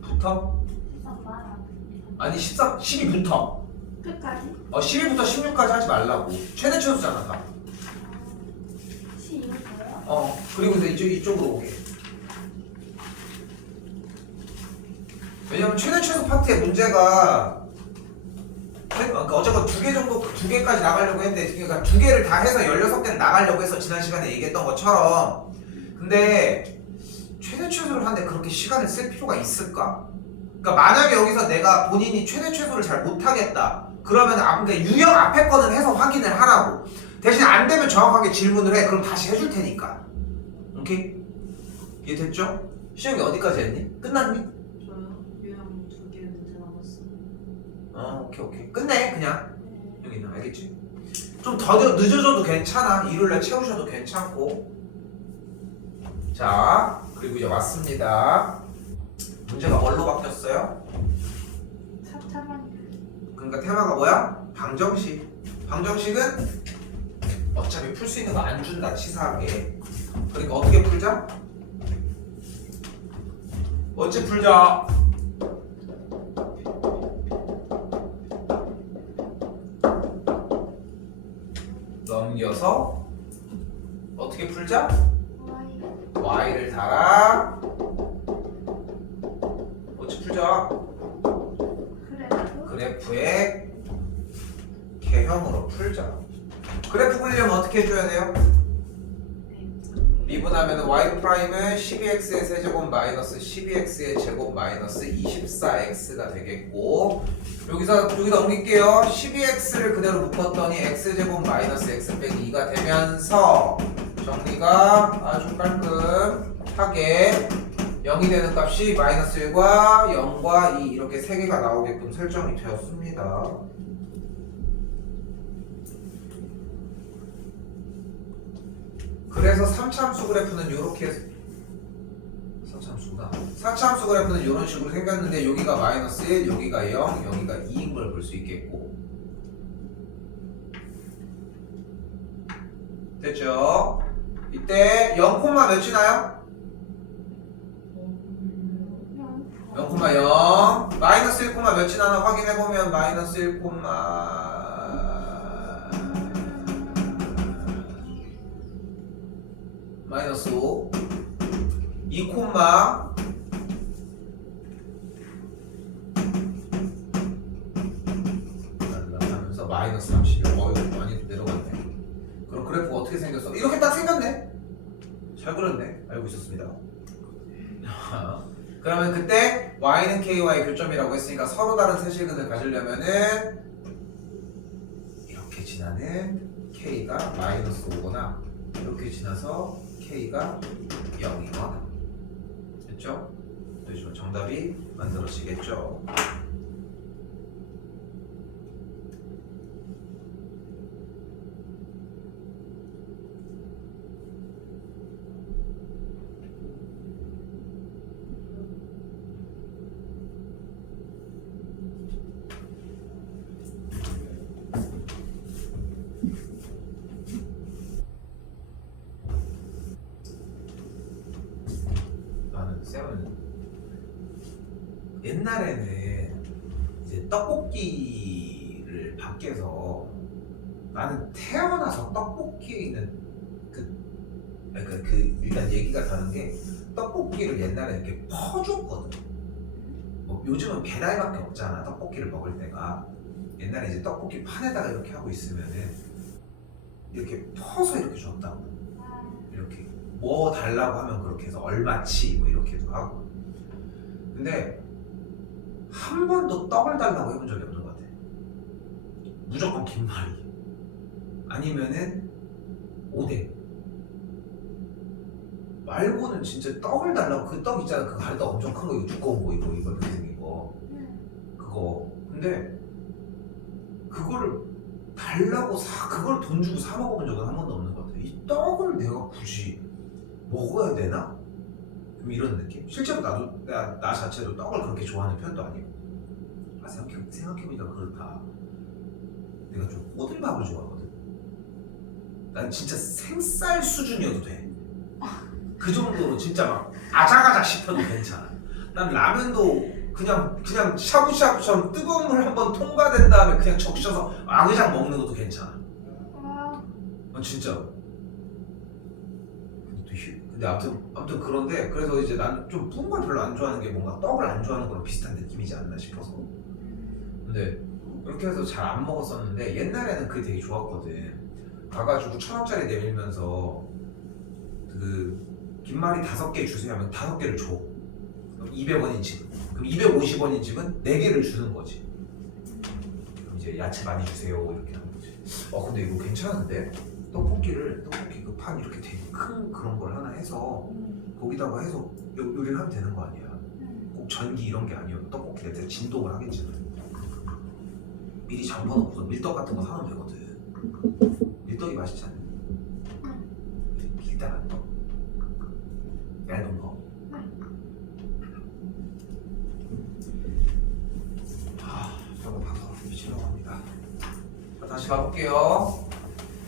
13. 부터? 13만 원. 아니 12부터. 끝까지? 12부터 16까지 하지 말라고. 최대 최소잖아 다. 12부터요? 그리고 이제 이쪽으로 오게. 왜냐면 최대 최소 파트의 문제가 그러니까 어쨌건 2개 정도 2개까지 나가려고 했는데 그러니까 2개를 다 해서 16개를 나가려고 해서 지난 시간에 얘기했던 것처럼. 근데 최대 최소를 하는데 그렇게 시간을 쓸 필요가 있을까? 그러니까 만약에 여기서 내가 본인이 최대 최소를 잘 못하겠다 그러면 그러니까 유형 앞에 거는 해서 확인을 하라고. 대신 안 되면 정확하게 질문을 해. 그럼 다시 해줄 테니까. 오케이? 이해됐죠? 시험이 어디까지 했니? 끝났니? 저요? 유형 2개 문제 남았어. 오케이. 끝내 그냥. 여기는 알겠지? 좀 더 늦어져도 괜찮아. 일요일날 채우셔도 괜찮고. 자, 그리고 이제 왔습니다. 문제가 뭘로 바뀌었어요? 4차만. 그러니까 테마가 뭐야? 방정식. 방정식은 어차피 풀 수 있는 거 안 준다 치사하게. 그러니까 어떻게 풀자? 어찌 풀자? 넘겨서 어떻게 풀자? y를 달아. 어찌 풀자? 그래프의 개형으로 풀자. 그래프 그리려면 어떻게 해줘야 돼요? 미분하면 y''은 12x의 세제곱 마이너스 12x의 제곱 마이너스 24x가 되겠고 여기다 옮길게요. 12x를 그대로 묶었더니 x제곱 마이너스 x 빼기 2가 되면서 정리가 아주 깔끔하게 0이 되는 값이 마이너스 1과 0과 2 이렇게 3개가 나오게끔 설정이 되었습니다. 그래서 3차함수 그래프는 이렇게 3차함수구나. 4차함수 그래프는 이런 식으로 생겼는데 여기가 마이너스 1, 여기가 0, 여기가 2인 걸 볼 수 있겠고 됐죠? 이때 0, 몇이 나요? 0,0 마이너스 1, 몇 지나나 확인해보면 마이너스 1, 마이너스 5 2, 하면서 마이너스 31 많이 내려갔네. 그럼 그래프가 어떻게 생겼어? 이렇게 딱 생겼네. 잘 그렸네. 알고 있었습니다. 그러면 그때 y는 k와의 교점이라고 했으니까 서로 다른 세실근을 가지려면은 이렇게 지나는 k가 마이너스 5거나 이렇게 지나서 k가 0이거나 됐죠? 그렇죠? 정답이 만들어지겠죠? 쌤은 옛날에는 이제 떡볶이를 밖에서 나는 태어나서 떡볶이에 있는 일단 얘기가 다른 게 떡볶이를 옛날에 이렇게 퍼줬거든. 뭐 요즘은 배달밖에 없잖아. 떡볶이를 먹을 때가 옛날에 이제 떡볶이 판에다가 이렇게 하고 있으면은 이렇게 퍼서 이렇게 줬다고. 이렇게 뭐 달라고 하면 그렇게 해서 얼마치 뭐 이렇게도 하고. 근데 한 번도 떡을 달라고 해본 적이 없는 것 같아. 무조건 김말이 아니면은 오뎅 말고는 진짜 떡을 달라고. 그 떡 있잖아. 그 가래떡 엄청 큰 거, 이거 두꺼운 거, 이거 이렇게 생긴 거 그거. 근데 그거를 달라고 그걸 돈 주고 사 먹어본 적은 한 번도 없는 것 같아. 이 떡을 내가 굳이 먹어야 되나? 좀 이런 느낌? 실제로 나 자체도 떡을 그렇게 좋아하는 편도 아니고. 생각해보니까 그렇다. 내가 좀 꼬들밥을 좋아하거든. 난 진짜 생쌀 수준이어도 돼. 그 정도로 진짜 막 아작아작 씹혀도 괜찮아. 난 라면도 그냥 샤브샤브처럼 뜨거운 물 한번 통과된 다음에 그냥 적셔서 아그작 먹는 것도 괜찮아. 진짜. 근데 아무튼 그런데 그래서 이제 나는 좀 뿌은 걸 별로 안 좋아하는 게 뭔가 떡을 안 좋아하는 거랑 비슷한 느낌이지 않나 싶어서. 근데 그렇게 해서 잘 안 먹었었는데 옛날에는 그게 되게 좋았거든. 가가지고 1,000원짜리 내밀면서 그 김말이 5개 주세요 하면 5개를 줘. 그럼 200원인 집. 그럼 250원인 집은 4개를 주는 거지. 그럼 이제 야채 많이 주세요 이렇게 하는 거지. 근데 이거 괜찮은데? 떡볶이 그 판 이렇게 되게 큰 그런 걸 하나 해서 거기다가 해서 요리를 하면 되는 거 아니야. 꼭 전기 이런 게 아니어도 떡볶이 내가 진동을 하겠지만 미리 잠궈놓고서 밀떡 같은 거 사면 되거든. 밀떡이 맛있지 않니? 길다란 떡, 얇은 거. 저거 봐서 미치려고 합니다. 자, 다시 가볼게요.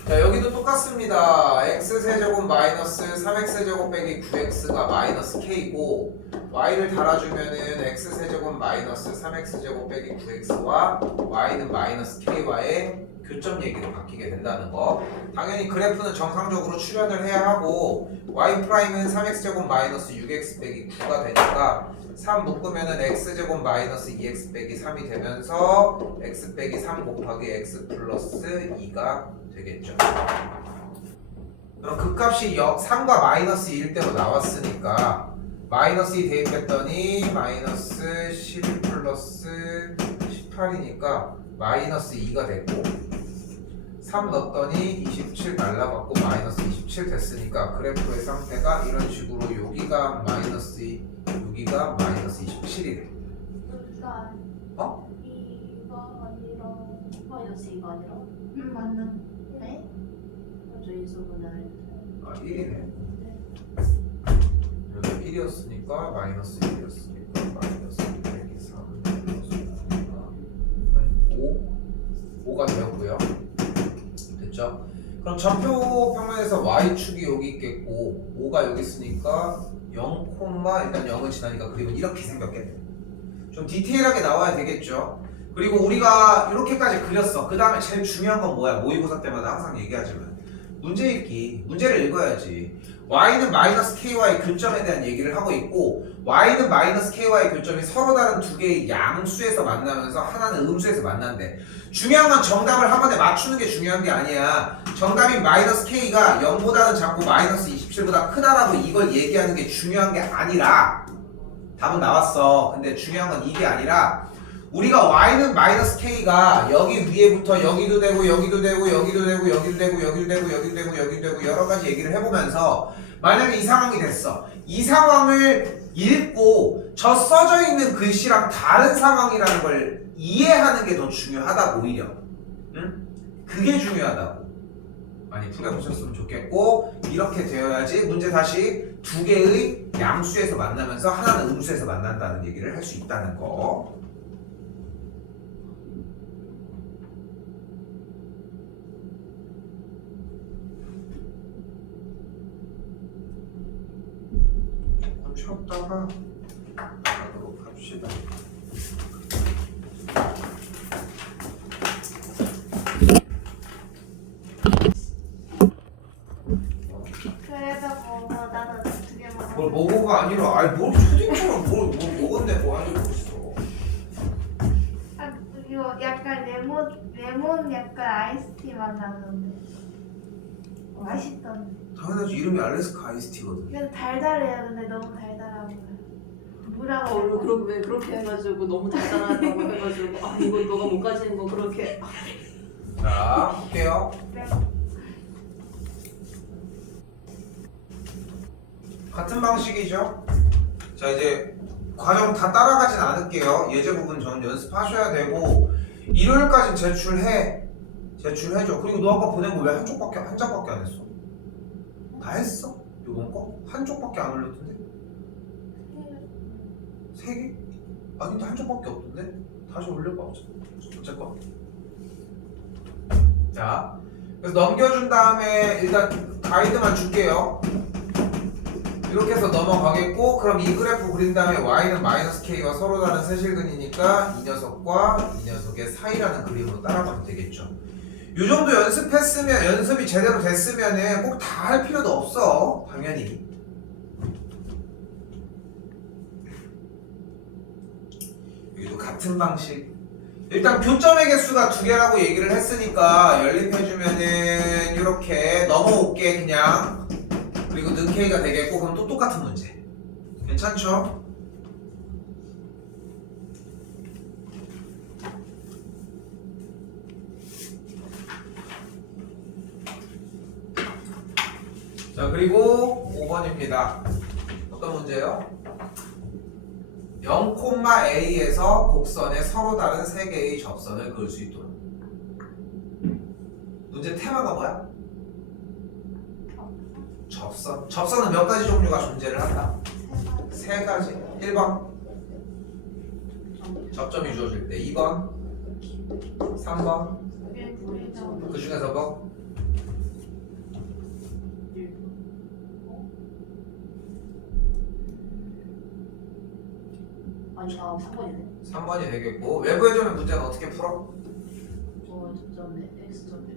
자, 여기도 똑같습니다. x세제곱 마이너스 3x제곱 빼기 9x가 마이너스 k고 y를 달아주면은 x세제곱 마이너스 3x제곱 빼기 9x와 y는 마이너스 k와의 교점 얘기로 바뀌게 된다는 거. 당연히 그래프는 정상적으로 출현을 해야 하고 y 프라임은 3x제곱 마이너스 6x 빼기 9가 되니까 3 묶으면은 x제곱 마이너스 2x 빼기 3이 되면서 x 빼기 3 곱하기 x 플러스 2가 되겠죠. 그럼 그 값이 3과 마이너스 2일 때로 나왔으니까 마이너스 2 대입했더니 마이너스 11 플러스 18이니까 마이너스 2가 됐고 3 넣었더니 27 날라갔고 마이너스 27 됐으니까 그래프의 상태가 이런 식으로 여기가 마이너스 2, 여기가 마이너스 27이래. 어? 이거 아니라 마이너스 2가 아니라 맞는데? 저희 수분을 1이네. 여기 1이었으니까 마이너스 1이었으니까 마이너스 1 빼기 3 5가 되었고요. 됐죠? 그럼 좌표 평면에서 y축이 여기 있겠고 5가 여기 있으니까 0, 일단 0을 지나니까 그림은 이렇게 생겼겠네. 좀 디테일하게 나와야 되겠죠. 그리고 우리가 이렇게까지 그렸어. 그 다음에 제일 중요한 건 뭐야? 모의고사 때마다 항상 얘기하지만 문제 읽기. 문제를 읽어야지. y는 마이너스 ky의 교점에 대한 얘기를 하고 있고 y는 마이너스 ky의 교점이 서로 다른 두 개의 양수에서 만나면서 하나는 음수에서 만난대. 중요한 건 정답을 한 번에 맞추는 게 중요한 게 아니야. 정답인 마이너스 k가 0보다는 작고 마이너스 27보다 크다라고 이걸 얘기하는 게 중요한 게 아니라 답은 나왔어. 근데 중요한 건 이게 아니라 우리가 y는 마이너스 k가 여기 위에부터 여기도 되고 여기도 되고 여기도 되고 여기도 되고 여기도 되고 여기도 되고 여기도 되고 여러 가지 얘기를 해보면서 만약에 이 상황이 됐어. 이 상황을 읽고 저 써져 있는 글씨랑 다른 상황이라는 걸 이해하는 게 더 중요하다고 오히려. 응? 그게 중요하다고. 많이 풀어보셨으면 좋겠고 이렇게 되어야지 문제 다시 두 개의 양수에서 만나면서 하나는 음수에서 만난다는 얘기를 할 수 있다는 거. 조금 쉬었다가 하도록 합시다. 그래도 뭐 나는 두 개만. 뭘 먹어가 아니라 아니 뭘 초딩처럼 뭘 먹었네 뭐 하는 거 있어. 아 이거 약간 레몬 약간 아이스티 맛 나는데 맛있던데. 당연하지. 이름이 알래스카 아이스티거든. 근데 달달해요. 근데 너무 달달하고 물하고. 그럼 왜 그렇게 해가지고 너무 달달하다고 해가지고 아 이거 너가 못 가지는 거 그렇게. 자 볼게요. 네. 같은 방식이죠. 자 이제 과정 다 따라가진 않을게요. 예제 부분 전 연습하셔야 되고 일요일까지 제출해줘. 그리고 너 아까 보낸 거 왜 한 장밖에 안 했어? 다 했어? 요번 거? 한 쪽밖에 안 올렸던데? 세 개? 아니 근데 한 쪽밖에 없던데? 다시 올려봐. 어쨌건 자 그래서 넘겨준 다음에 일단 가이드만 줄게요. 이렇게 해서 넘어가겠고 그럼 이 그래프 그린 다음에 y는 마이너스 k와 서로 다른 세실근이니까 이 녀석과 이 녀석의 사이라는 그림으로 따라가면 되겠죠. 이 정도 연습이 제대로 됐으면은 꼭 다 할 필요도 없어. 당연히. 여기도 같은 방식. 일단 교점의 개수가 두 개라고 얘기를 했으니까 연립해주면은 이렇게 넘어올게 그냥. 그리고 는 k가 되겠고 그럼 또 똑같은 문제. 괜찮죠? 자 그리고 5번입니다. 어떤 문제요? 0,a에서 곡선에 서로 다른 세 개의 접선을 그을 수 있도록. 문제 테마가 뭐야? 접선. 접선은 몇 가지 종류가 존재를 한다? 세 가지. 1번 접점이 주어질 때, 2번 3번 그 중에서 뭐? 아니 다음 3번이네. 3번이 되겠고 외부의 점의 문제는 어떻게 풀어? 접점에 x점에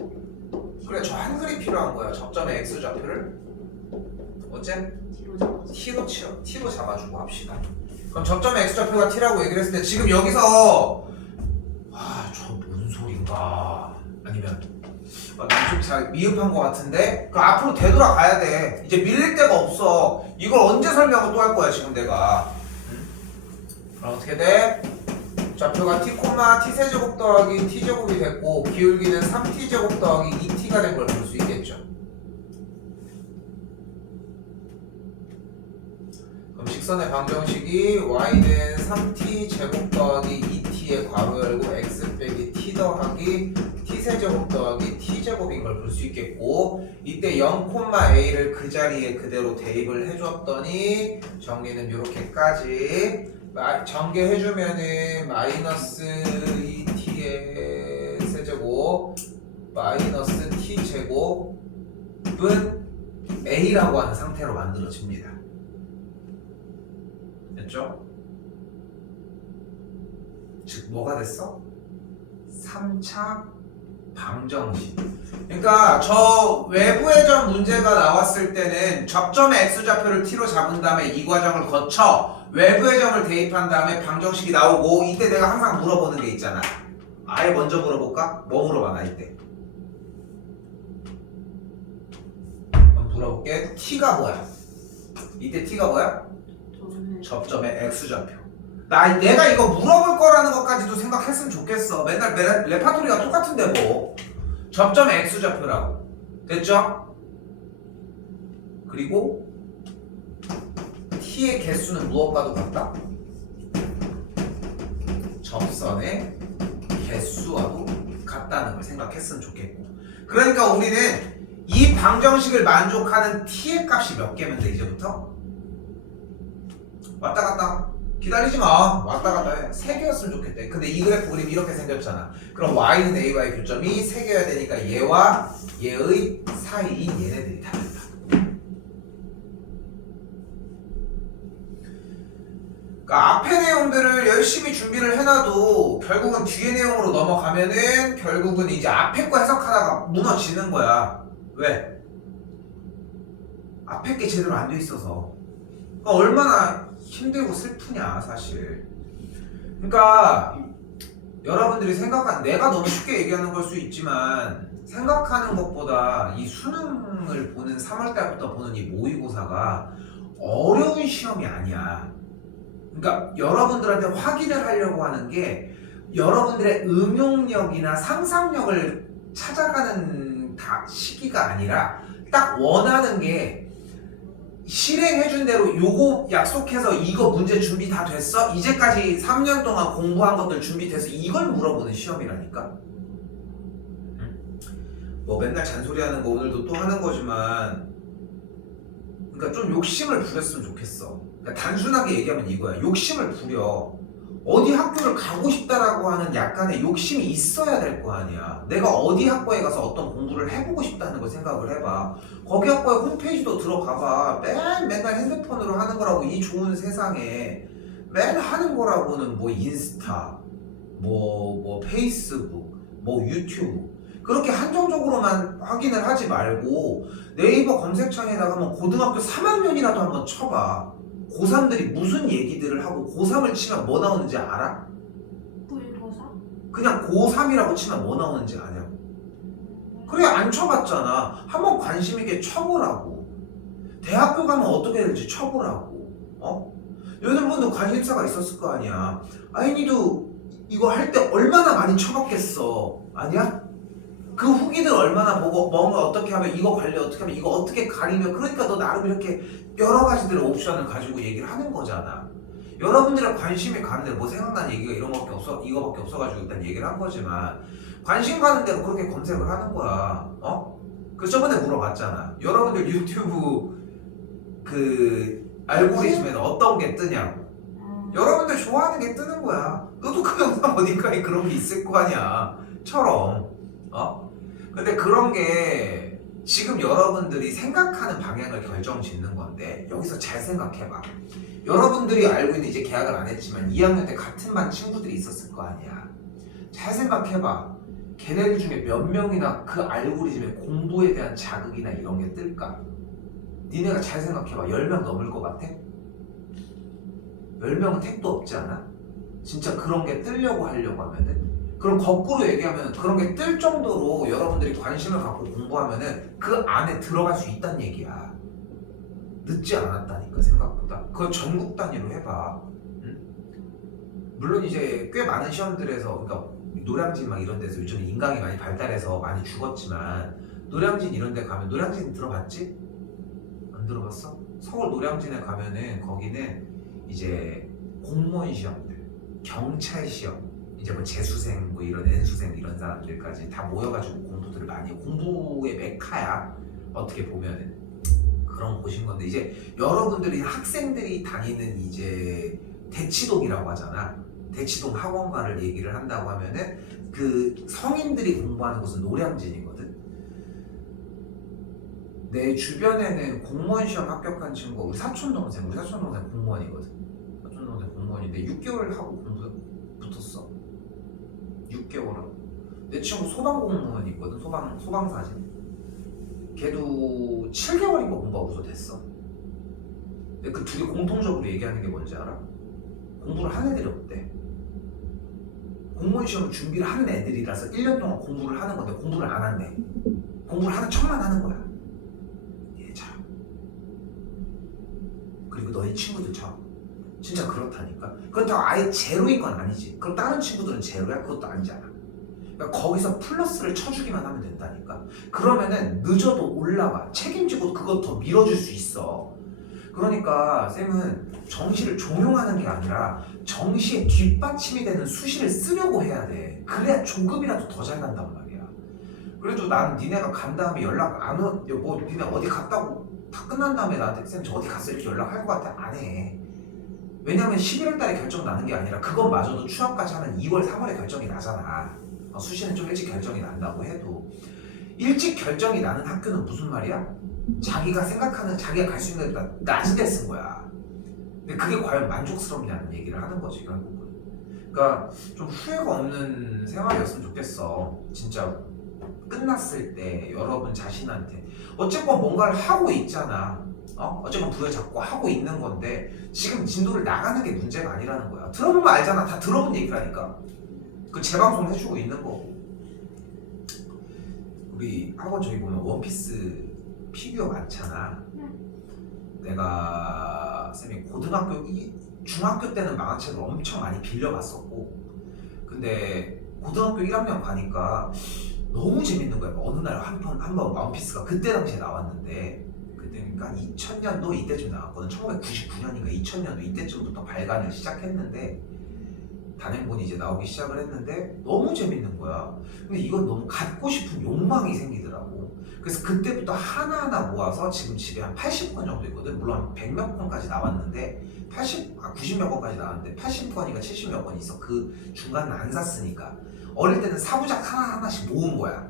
그래 저 한글이 필요한 거야. 접점의 x좌표를 어째? t로 잡아주고 합시다. 그럼 접점의 x좌표가 t라고 얘기를 했을 때 지금 여기서 저 뭔 소린가 아니면 좀 잘 미흡한 것 같은데 그 앞으로 되돌아가야 돼. 이제 밀릴 데가 없어. 이걸 언제 설명을 또 할 거야 지금 내가. 그럼 어떻게 돼? 좌표가 t, t세제곱 더하기 t제곱이 됐고 기울기는 3t제곱 더하기 2t가 된 걸 볼 수 있겠죠. 그럼 직선의 방정식이 y는 3t제곱 더하기 2t의 괄호 열고 x 빼기 t 더하기 t세제곱 더하기 t제곱인 걸 볼 수 있겠고 이때 0,a를 그 자리에 그대로 대입을 해줬더니 정리는 이렇게까지 전개해주면은 마이너스 2t의 세제곱 마이너스 t제곱은 a라고 하는 상태로 만들어집니다. 됐죠? 즉 뭐가 됐어? 3차 방정식. 그러니까 저 외부의 점 문제가 나왔을 때는 접점의 x좌표를 t로 잡은 다음에 이 과정을 거쳐 외부의 점을 대입한 다음에 방정식이 나오고, 이때 내가 항상 물어보는 게 있잖아. 아예 먼저 물어볼까? 뭐 물어봐 나 이때? 한번 물어볼게. t가 뭐야? 이때 t가 뭐야? 저는 접점의 x좌표. 내가 이거 물어볼 거라는 것까지도 생각했으면 좋겠어. 맨날 레파토리가 똑같은데 뭐. 접점의 x좌표라고. 됐죠? 그리고 t의 개수는 무엇과도 같다? 접선의 개수와도 같다는 걸 생각했으면 좋겠고. 그러니까 우리는 이 방정식을 만족하는 t의 값이 몇 개면 돼 이제부터? 왔다 갔다 기다리지 마. 왔다 갔다 해. 3개였으면 좋겠대. 근데 이 그래프 그림 이렇게 생겼잖아. 그럼 y는 a와의 교점이 3개여야 되니까 얘와 얘의 사이인 얘네들이 다르다. 그러니까 앞에 내용들을 열심히 준비를 해놔도 결국은 뒤에 내용으로 넘어가면은 결국은 이제 앞에 거 해석하다가 무너지는 거야. 왜? 앞에 게 제대로 안 돼 있어서. 그러니까 얼마나 힘들고 슬프냐 사실. 그러니까 여러분들이 생각한, 내가 너무 쉽게 얘기하는 걸 수 있지만 생각하는 것보다 이 수능을 보는 3월달부터 보는 이 모의고사가 어려운 시험이 아니야. 그러니까 여러분들한테 확인을 하려고 하는 게 여러분들의 응용력이나 상상력을 찾아가는 시기가 아니라 딱 원하는 게 실행해준 대로 요거 약속해서 이거 문제 준비 다 됐어? 이제까지 3년 동안 공부한 것들 준비돼서 이걸 물어보는 시험이라니까? 뭐 맨날 잔소리하는 거 오늘도 또 하는 거지만, 그러니까 좀 욕심을 부렸으면 좋겠어. 그러니까 단순하게 얘기하면 이거야. 욕심을 부려. 어디 학교를 가고 싶다라고 하는 약간의 욕심이 있어야 될 거 아니야. 내가 어디 학과에 가서 어떤 공부를 해보고 싶다는 걸 생각을 해봐. 거기 학과의 홈페이지도 들어가봐. 맨날 핸드폰으로 하는 거라고. 이 좋은 세상에 맨날 하는 거라고는 뭐 인스타, 뭐 페이스북, 뭐 유튜브, 그렇게 한정적으로만 확인을 하지 말고 네이버 검색창에다가 한번 고등학교 3학년이라도 한번 쳐봐. 고3들이 무슨 얘기들을 하고, 고3을 치면 뭐 나오는지 알아? 모의고사? 그냥 고3이라고 치면 뭐 나오는지 아냐고. 그래, 안 쳐봤잖아. 한번 관심 있게 쳐보라고. 대학교 가면 어떻게 될지 쳐보라고. 여러분도 관심사가 있었을 거 아니야. 아이니도 이거 할 때 얼마나 많이 쳐봤겠어. 아니야? 그 후기들 얼마나 보고 뭔가 어떻게 하면 이거 관리 어떻게 하면 이거 어떻게 가리면, 그러니까 너 나름 이렇게 여러 가지들의 옵션을 가지고 얘기를 하는 거잖아. 여러분들의 관심이 가는 대로 뭐 생각나는 얘기가 이거밖에 없어가지고 일단 얘기를 한 거지만, 관심 가는 대로 그렇게 검색을 하는 거야. 그 저번에 물어봤잖아. 여러분들 유튜브 그 알고리즘에는 어떤 게 뜨냐고. 여러분들 좋아하는 게 뜨는 거야. 너도 그 영상 어딘가에 그런 게 있을 거 아니야. 처럼. 근데 그런 게 지금 여러분들이 생각하는 방향을 결정짓는 건데, 여기서 잘 생각해봐. 여러분들이 알고 있는, 이제 개학을 안 했지만 2학년 때 같은 반 친구들이 있었을 거 아니야. 잘 생각해봐. 걔네들 중에 몇 명이나 그 알고리즘에 공부에 대한 자극이나 이런 게 뜰까? 니네가 잘 생각해봐. 10명 넘을 것 같아? 10명은 택도 없지 않아? 진짜 그런 게 뜨려고 하려고 하면은. 그럼 거꾸로 얘기하면 그런 게 뜰 정도로 여러분들이 관심을 갖고 공부하면은 그 안에 들어갈 수 있다는 얘기야. 늦지 않았다니까, 생각보다. 그거 전국 단위로 해봐. 응? 물론 이제 꽤 많은 시험들에서, 그러니까 노량진 막 이런 데서 요즘 인강이 많이 발달해서 많이 죽었지만, 노량진 이런 데 가면, 노량진 들어봤지? 안 들어봤어? 서울 노량진에 가면은 거기는 이제 공무원 시험들, 경찰 시험, 이제 뭐 재수생, 뭐 이런 N수생 이런 사람들까지 다 모여가지고 공부들을 많이 해. 공부의 메카야, 어떻게 보면은. 그런 곳인 건데, 이제 여러분들이 학생들이 다니는 이제 대치동이라고 하잖아. 대치동 학원가를 얘기를 한다고 하면은 그 성인들이 공부하는 곳은 노량진이거든. 내 주변에는 공무원 시험 합격한 친구가 우리 사촌 동생 공무원이거든. 사촌 동생 공무원인데 6개월 하고 공부 붙었어. 6개월은. 내 친구 소방공무원 있거든. 소방사진. 걔도 7개월인가 공부하고서 됐어. 근데 그 두 개 공통적으로 얘기하는 게 뭔지 알아? 공부를 하는 애들이 없대. 공무원 시험을 준비를 하는 애들이라서 1년 동안 공부를 하는 건데 공부를 안 한대. 공부를 하는 척만 하는 거야. 얘처럼. 그리고 너희 친구들처럼. 진짜 그렇다니까. 그렇다고 아예 제로인 건 아니지. 그럼 다른 친구들은 제로야? 그것도 아니잖아. 그러니까 거기서 플러스를 쳐주기만 하면 된다니까. 그러면은 늦어도 올라와. 책임지고 그것 더 밀어줄 수 있어. 그러니까 쌤은 정시를 종용하는 게 아니라 정시에 뒷받침이 되는 수시를 쓰려고 해야 돼. 그래야 조금이라도 더 잘 간단 말이야. 그래도 난 니네가 간 다음에 연락 안 오, 뭐 니네 어디 갔다고 다 끝난 다음에 나한테 쌤 저 어디 갔어 이렇게 연락할 것 같아? 안 해. 왜냐면 11월 달에 결정 나는 게 아니라 그것마저도 추합까지 하면 2월, 3월에 결정이 나잖아. 수시는 좀 일찍 결정이 난다고 해도 일찍 결정이 나는 학교는 무슨 말이야? 자기가 생각하는 자기가 갈 수 있는 데다 낮은 데 쓴 거야. 근데 그게 과연 만족스럽냐는 얘기를 하는 거지 결국은. 그러니까 좀 후회가 없는 생활이었으면 좋겠어. 진짜 끝났을 때 여러분 자신한테 어쨌건 뭔가를 하고 있잖아. 어쨌건 부여잡고 하고 있는 건데 지금 진도를 나가는 게 문제가 아니라는 거야. 들어보면 알잖아. 다 들어본 얘기라니까. 그 재방송 해주고 있는 거고. 우리 학원 저기 보면 원피스 피규어 많잖아. 내가 쌤이 중학교 때는 만화책을 엄청 많이 빌려봤었고, 근데 고등학교 1학년 가니까 너무 재밌는 거야. 어느 날 한번 원피스가 그때 당시에 나왔는데, 그때니까 2000년도 이때쯤 나왔거든. 1999년인가 2000년도 이때쯤부터 발간을 시작했는데 단행본이 이제 나오기 시작을 했는데 너무 재밌는 거야. 근데 이건 너무 갖고 싶은 욕망이 생기더라고. 그래서 그때부터 하나하나 모아서 지금 집에 한 80권 정도 있거든. 물론 100몇 권까지 나왔는데 90몇 권까지 나왔는데 80권인가 70몇 권 있어. 그 중간은 안 샀으니까. 어릴 때는 사부작 하나하나씩 모은 거야.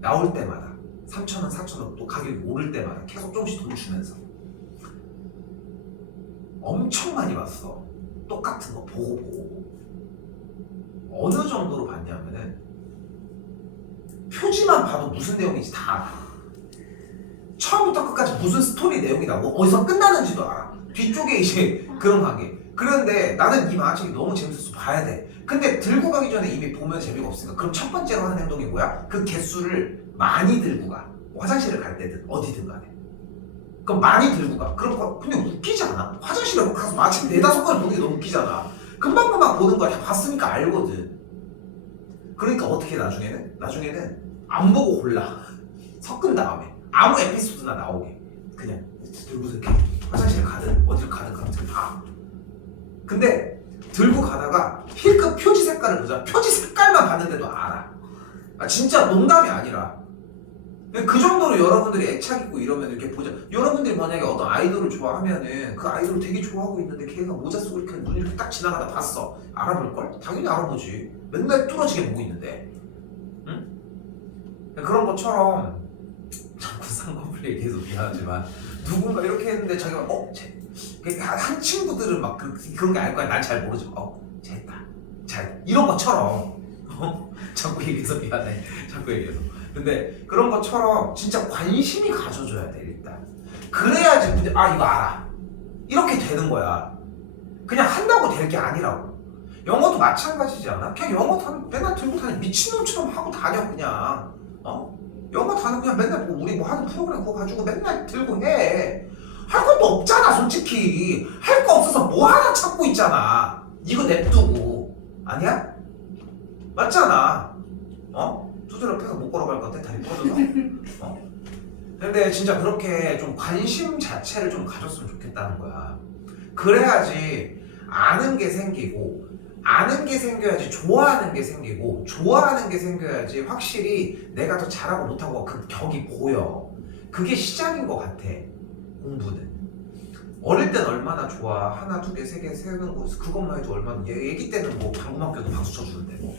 나올 때마다 3,000원, 4,000원 또 가격이 오를 때마다 계속 조금씩 돈 주면서 엄청 많이 봤어. 똑같은 거 보고 어느 정도로 봤냐면은 표지만 봐도 무슨 내용인지 다 알아. 처음부터 끝까지 무슨 스토리 내용이 나오고 어디서 끝나는지도 알아. 뒤쪽에 이제 그런 관계. 그런데 나는 이 만화책이 너무 재밌어서 봐야 돼. 근데 들고 가기 전에 이미 보면 재미가 없으니까 그럼 첫 번째로 하는 행동이 뭐야? 그 개수를 많이 들고 가. 화장실을 갈 때든 어디든 간에. 그럼 많이 들고 가. 그럼 근데 웃기지 않아? 화장실에 가서 만화책 4-5권을 보는 게 너무 웃기잖아. 금방금방 보는 거야. 다 봤으니까 알거든. 그러니까 어떻게 나중에는 안 보고 골라. 섞은 다음에 아무 에피소드나 나오게 그냥 들고서 이렇게 화장실을 가든 어디를 가든 다. 근데 들고 가다가 필급 표지 색깔을 보자. 표지 색깔만 봤는데도 알아. 진짜 농담이 아니라. 그 정도로 여러분들이 애착 있고 이러면 이렇게 보자. 여러분들이 만약에 어떤 아이돌을 좋아하면은 그 아이돌을 되게 좋아하고 있는데 걔가 모자 쓰고 이렇게 눈 이렇게 딱 지나가다 봤어. 알아볼걸? 당연히 알아보지. 맨날 뚫어지게 보고 있는데. 응? 그런 것처럼 자꾸 쌍꺼풀 얘기해서 미안하지만 누군가 이렇게 했는데 자기가 한 친구들은 막 그런 게 알 거야. 난 잘 모르지. 쟤했다. 잘 이런 것처럼 자꾸 얘기해서 미안해. 자꾸 얘기해서. 근데 그런 것처럼 진짜 관심이 가져줘야 돼 일단. 그래야지 근데 이거 알아. 이렇게 되는 거야. 그냥 한다고 될 게 아니라고. 영어도 마찬가지지 않아? 그냥 영어 맨날 들고 다니 미친놈처럼 하고 다녀 그냥. 영어 단어 그냥 맨날 우리 뭐 하는 프로그램 그거 가지고 맨날 들고 해. 할 것도 없잖아 솔직히. 할 거 없어서 뭐 하나 찾고 있잖아. 이거 냅두고. 아니야? 맞잖아. 두드려 패서 못 걸어갈 것 같아 다리 부러져서. 근데 진짜 그렇게 좀 관심 자체를 좀 가졌으면 좋겠다는 거야. 그래야지 아는 게 생기고, 아는 게 생겨야지 좋아하는 게 생기고, 좋아하는 게 생겨야지 확실히 내가 더 잘하고 못하고 그 격이 보여. 그게 시작인 것 같아 공부는. 어릴 땐 얼마나 좋아. 하나, 두 개, 세 개 세우는 거 그것만 해도 얼마나. 애기 때는 뭐 방금학교도 박수 쳐주는데 뭐.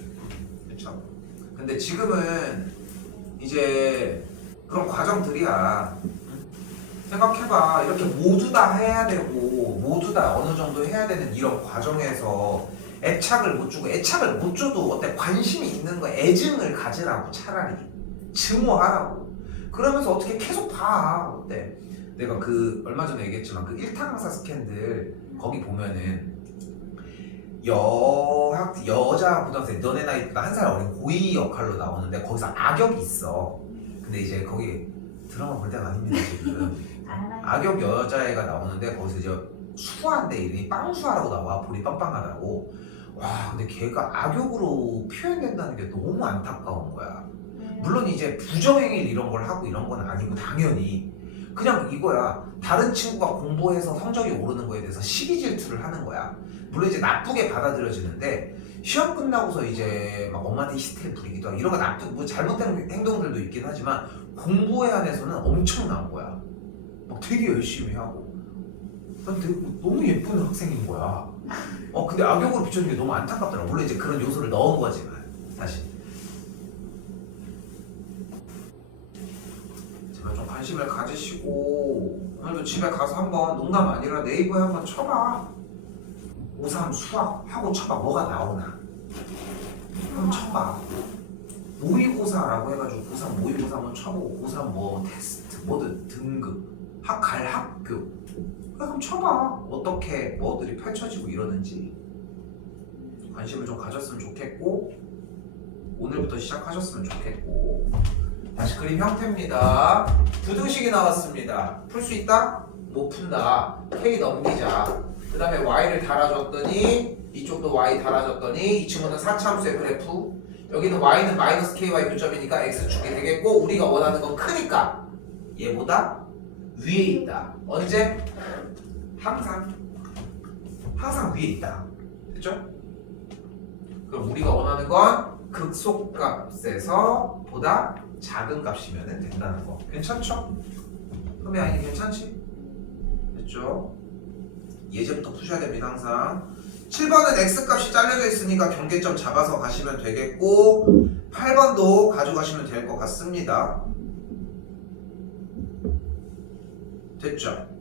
그쵸? 근데 지금은 이제 그런 과정들이야. 생각해봐. 이렇게 모두 다 해야 되고 모두 다 어느 정도 해야 되는 이런 과정에서 애착을 못 주고 애착을 못 줘도 어때 관심이 있는 거 애증을 가지라고 차라리 증오하라고 그러면서 어떻게 계속 봐 어때 내가 그 얼마 전에 얘기했지만 그 1타 강사 스캔들 거기 보면은 여자 고등학생 너네 나이보다 한 살 어린 고이 역할로 나오는데 거기서 악역이 있어 근데 이제 거기 드라마 볼 때가 아닙니다 지금 알아요. 악역 여자애가 나오는데 거기서 이제 수아인데 이름이 빵수아라고 나와 볼이 빵빵하다고 와 근데 걔가 악역으로 표현된다는 게 너무 안타까운 거야 물론 이제 부정행위 이런 걸 하고 이런 건 아니고 당연히 그냥 이거야 다른 친구가 공부해서 성적이 오르는 거에 대해서 시기 질투를 하는 거야 물론 이제 나쁘게 받아들여지는데 시험 끝나고서 이제 막 엄마한테 히스테리 부리기도 하고 이런 거 나쁜 뭐 잘못된 행동들도 있긴 하지만 공부에 한해서는 엄청난 거야 막 되게 열심히 하고 난 되게 너무 예쁜 학생인 거야 근데 악역으로 비춰진 게 너무 안타깝더라 물론 이제 그런 요소를 넣은 거지만 사실 제발 좀 관심을 가지시고 오늘도 집에 가서 한번 농담 아니라 네이버에 한번 쳐봐 고3 수학하고 쳐봐 뭐가 나오나 한번 쳐봐 모의고사라고 해가지고 고3 모의고사 한번 쳐보고 고3 뭐 테스트 뭐든 등급 갈 학교 그럼 쳐봐 어떻게 뭐들이 펼쳐지고 이러는지 관심을 좀 가졌으면 좋겠고 오늘부터 시작하셨으면 좋겠고 다시 그림 형태입니다 두 등식이 나왔습니다 풀 수 있다? 못 푼다 K 넘기자 그 다음에 Y를 달아줬더니 이쪽도 Y 달아줬더니 이 친구는 4차함수의 그래프 여기는 Y는 마이너스 KY 교점이니까 X축이 되겠고 우리가 원하는 건 크니까 얘보다 위에 있다 언제? 항상 위에 있다 됐죠? 그럼 우리가 원하는 건 극소값에서 보다 작은 값이면 된다는 거 괜찮죠? 그러면 아니 괜찮지? 됐죠? 예제부터 푸셔야 됩니다 항상 7번은 X값이 잘려져 있으니까 경계점 잡아서 가시면 되겠고 8번도 가져가시면 될 것 같습니다 됐죠?